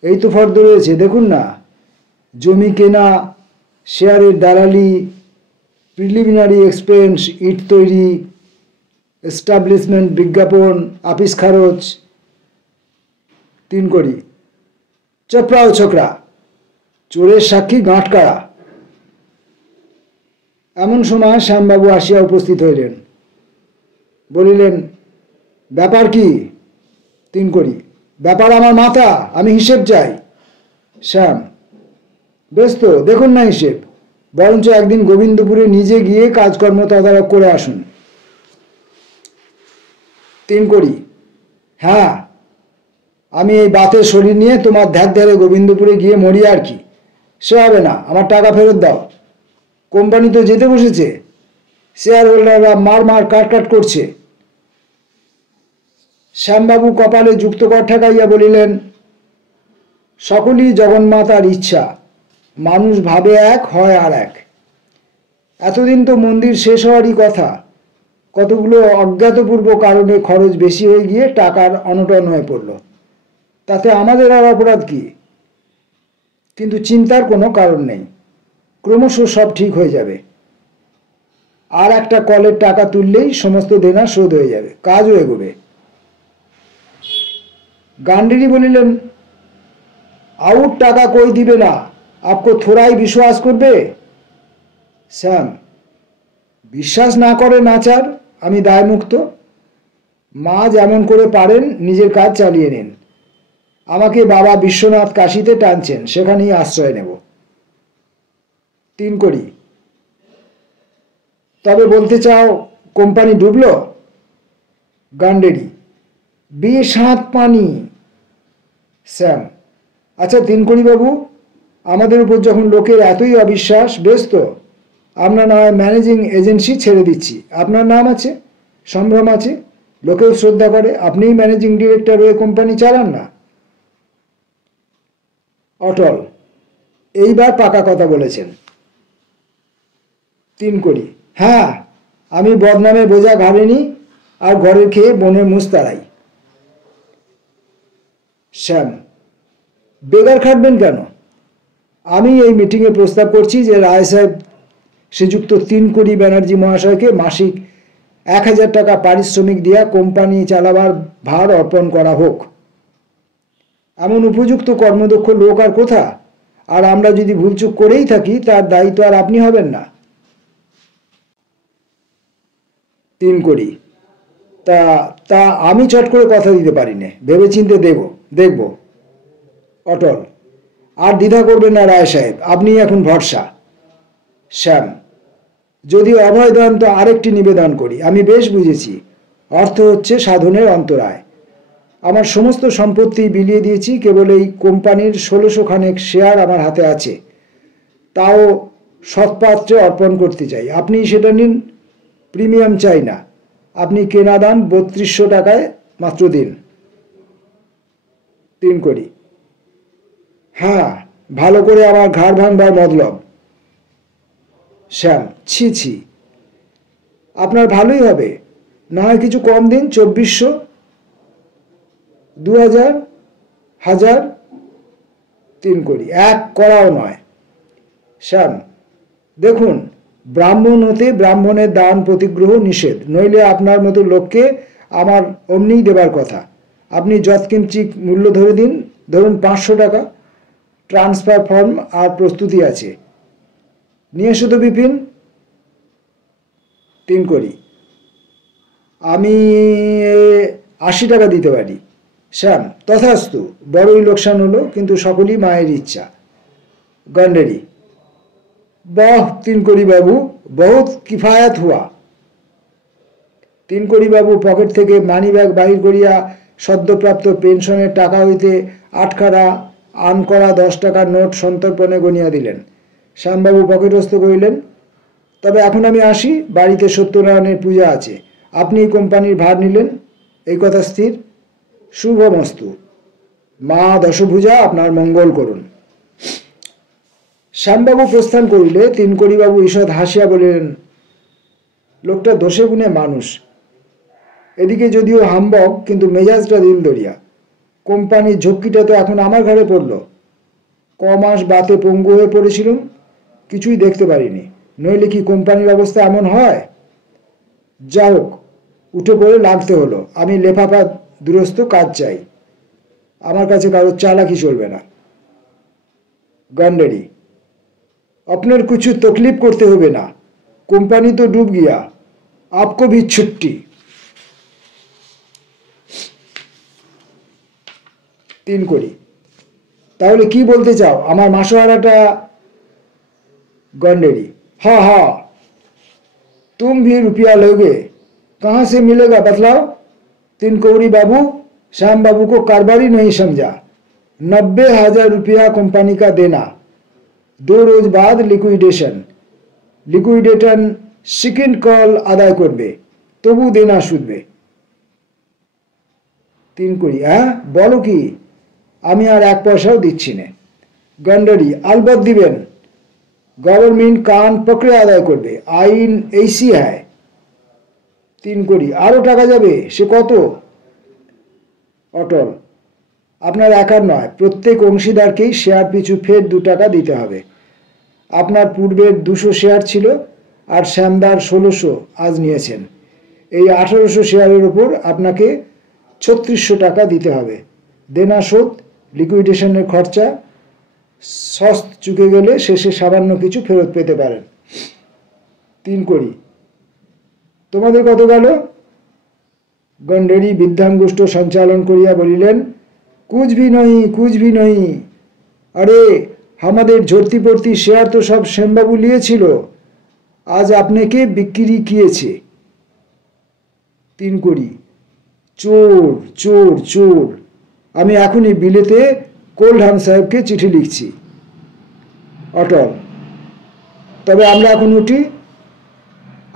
এই তো ফর্দ রয়েছে, দেখুন না। জমি কেনা, শেয়ারের দালালি, প্রিলিমিনারি এক্সপেন্স, ইট তৈরি, এস্টাবলিশমেন্ট বিজ্ঞাপন, আপিস খরচ। 3 কড়ি। চপড়াও ছোকরা, চোরের সাক্ষী গাঁট কাড়া। এমন সময় শ্যামবাবু আসিয়া উপস্থিত হইলেন। বলিলেন, ব্যাপার কি? 3 কড়ি। ব্যাপার আমার মাথা, আমি হিসেব চাই। শ্যাম, বেশ তো, দেখুন না হিসেব, বরঞ্চ একদিন গোবিন্দপুরে নিজে গিয়ে কাজকর্ম তদারক করে আসুন। 3 কড়ি। হ্যাঁ, আমি এই বাতের শরীর নিয়ে তোমার ধ্যাক ধ্যারে গোবিন্দপুরে গিয়ে মরি আর কি? সে হবে না, আমার টাকা ফেরত দাও। কোম্পানি তো যেতে বসেছে, শেয়ার হোল্ডাররা মার মার কাট কাট করছে। শ্যামবাবু কপালে যুক্তকর ঠেকাইয়া বলিলেন, সকলই জগন্মাতার ইচ্ছা, মানুষ ভাবে এক, হয় আর এক। এতদিন তো মন্দির শেষ হওয়ারই কথা, কতগুলো অজ্ঞাতপূর্ব কারণে খরচ বেশি হয়ে গিয়ে টাকার অনটন হয়ে পড়ল, তাতে আমাদের আর অপরাধ কি? কিন্তু চিন্তার কোনো কারণ নেই, ক্রমশ সব ঠিক হয়ে যাবে। আর একটা কলের টাকা তুললেই সমস্ত দেনা শোধ হয়ে যাবে, কাজও এগোবে। গান্ডেরি বলিলেন, আউট টাকা কই দিবে না, আপকো থোড়াই বিশ্বাস করবে? শ্যাম, বিশ্বাস না করে নাচার, আমি দায়মুক্ত। মা যেমন করে পারেন নিজের কাজ চালিয়ে নিন। আমাকে বাবা বিশ্বনাথ কাশীতে টানছেন, সেখানেই আশ্রয় নেব। 3 কড়ি। তবে বলতে চাও কোম্পানি ডুবল? গান্ডেরি, বেশ হাত পানি। শ্যাম, আচ্ছা 3 কড়ি বাবু, আমাদের উপর যখন লোকের এতই অবিশ্বাস, বেশ তো, আমরা না হয় ম্যানেজিং এজেন্সি ছেড়ে দিচ্ছি। আপনার নাম আছে, সম্ভ্রম আছে, লোকেও শ্রদ্ধা করে, আপনিই ম্যানেজিং ডিরেক্টর হয়ে কোম্পানি চালান না। অটল, এইবার পাকা কথা বলেছেন। 3 কড়ি। হ্যাঁ, আমি বদনামে বোঝা ঘাড়ে নি, আর ঘরের খেয়ে বনের মুষ তাড়াই। শ্যাম, বেগার খাটবেন কেন? আমি এই মিটিংয়ে প্রস্তাব করছি যে রায় সাহেব শ্রীযুক্ত 3 কড়ি ব্যানার্জি মহাশয়কে মাসিক 1000 টাকা পারিশ্রমিক দিয়া কোম্পানি চালাবার ভার অর্পণ করা হোক। এমন উপযুক্ত কর্মদক্ষ লোক আর কোথা? আর আমরা যদি ভুলচুক করেই থাকি, তার দায়িত্ব আর আপনি হবেন না। 3 কড়ি। তা তা আমি চট করে কথা দিতে পারি না, ভেবেচিন্তে দেখব। অটল, আর দ্বিধা করবেন না রায় সাহেব, আপনি এখন ভরসা। শ্যাম, যদি অভয় দেন তো আরেকটি নিবেদন করি। আমি বেশ বুঝেছি, অর্থ হচ্ছে সাধনের অন্তরায়। আমার সমস্ত সম্পত্তি বিলিয়ে দিয়েছি, কেবল এই কোম্পানির 1600 খানেক শেয়ার আমার হাতে আছে, তাও সৎপাত্রে অর্পণ করতে চাই। আপনি সেটা নিন, প্রিমিয়াম চাই না। আপনি কেনা দাম 3200 টাকায় মাত্র দিন। 3 কড়ি। হ্যাঁ, ভালো করে আমার ঘাড় ভাঙবার মতলব। শ্যাম, ছি ছি, আপনার ভালোই হবে, না হয় কিছু কম দিন, 2400, 2000, 1000। 3 কড়ি। 1 করাও নয়। শ্যাম, দেখুন, ব্রাহ্মণ হতে ব্রাহ্মণের দান প্রতিগ্রহ নিষেধ, নইলে আপনার মতো লোককে আমার অমনিই দেবার কথা। আপনি যৎকিঞ্চিৎ মূল্য ধরে দিন, ধরুন 500 টাকা। ট্রান্সফার ফর্ম আর প্রস্তুতি আছে, নিয়ে এসো তো বিপিন। 3 কড়ি। আমি 80 টাকা দিতে পারি। শ্যাম, তথাস্তু, বড়ই লোকসান হলো, কিন্তু সকলই মায়ের ইচ্ছা। গন্ডেরি, বাহ 3 কড়ি বাবু, বহুত কিফায়াত হুয়া। 3 কড়ি বাবু পকেট থেকে মানি ব্যাগ বাহির করিয়া সদ্যপ্রাপ্ত পেনশনের টাকা হইতে আটখানা আন করা 10 টাকার নোট সন্তর্পণে গনিয়া দিলেন। শ্যামবাবু পকেটস্থ করিলেন, তবে এখন আমি আসি, বাড়িতে সত্যনারায়ণের পূজা আছে। আপনি কোম্পানির ভার নিলেন, এই কথা স্থির। শুভমস্তু। মা দশভুজা আপনার মঙ্গল করুন। শ্যামবাবু প্রস্থান করিলে তিনকড়িবাবু ঈষৎ হাসিয়া বলিলেন, লোকটা দোষে গুণে মানুষ। এদিকে যদিও হাম্বক, কিন্তু মেজাজটা দিলদরিয়া। কোম্পানির ঝক্কিটা তো এখন আমার ঘরে পড়ল। কমাস বাতে পঙ্গু হয়ে পড়েছিলাম, কিছুই দেখতে পারিনি। নইলে কি কোম্পানির অবস্থা এমন হয়? যা হোক, উঠে পড়ে লাগতে হলো। আমি লেফাফা দুরস্ত কাজ চাই, আমার কাছে কারোর চালাকি চলবে না। গন্ডারি, আপনার কিছু তকলিফ করতে হবে না, কোম্পানি তো ডুব গিয়া, আপকো ভি ছুट्टी। 3 কড়ি। তাহলে কি বলতে চাও, আমার মাসোহারাটা? गंडेरी, हाँ हाँ, तुम भी रुपया लोगे, कहाँ से मिलेगा बतलाओ? 3 कौड़ी बाबू श्याम बाबू को कारोबारी नहीं समझा। 90,000 रुपया कंपनी का देना, 2 रोज बाद लिक्विडेशन। लिक्विडेटन सेकेंड कल आदाय करबे, तबु देना शुधबे। 3 कौड़ी, हाँ बोलो कि? আমি আর 1 পয়সাও দিচ্ছি না। গন্ডারি, আলবত দিবেন, গভর্নমেন্ট কান পকড়ে আদায় করবে, আইন এইসি হয়। 3 কোটি, আরো টাকা যাবে, সে কত? অটল, আপনার একার নয়, প্রত্যেক অংশীদারকেই শেয়ার পিছু ফের 2 টাকা দিতে হবে। আপনার পূর্বের 200 শেয়ার ছিল, আর শ্যামদার 1600 আজ নিয়েছেন। এই 1800 শেয়ারের উপর আপনাকে 3600 টাকা দিতে হবে। দেনা শোধ, লিকুইডেশনের খরচা, সস্ত চুকে গেলে শেষে সামান্য কিছু ফেরত পেতে পারেন। 3 কোটি, তোমাদের কত গেল? গন্ডেরি বৃদ্ধাঙ্গুষ্ঠ সঞ্চালন করিয়া বলিলেন, কুছ ভি নহি। আরে আমাদের ঝর্তি পড়তি শেয়ার তো সব শ্যামবাবু লিয়েছিল, আজ আপনাকে বিক্রি কিয়েছে। 3 কোটি, চোর চোর চোর। আমি এখনই বিলেতে কোলহান সাহেবকে চিঠি লিখছি। অটল, তবে আমরা এখন উঠি,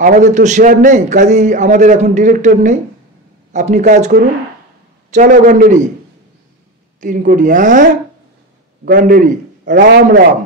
আমাদের তো শেয়ার নেই, কাজেই আমাদের এখন ডিরেক্টর নেই। আপনি কাজ করুন, চলো গন্ডেরি। 3 কোটি, হ্যাঁ গন্ডেরি, রাম রাম।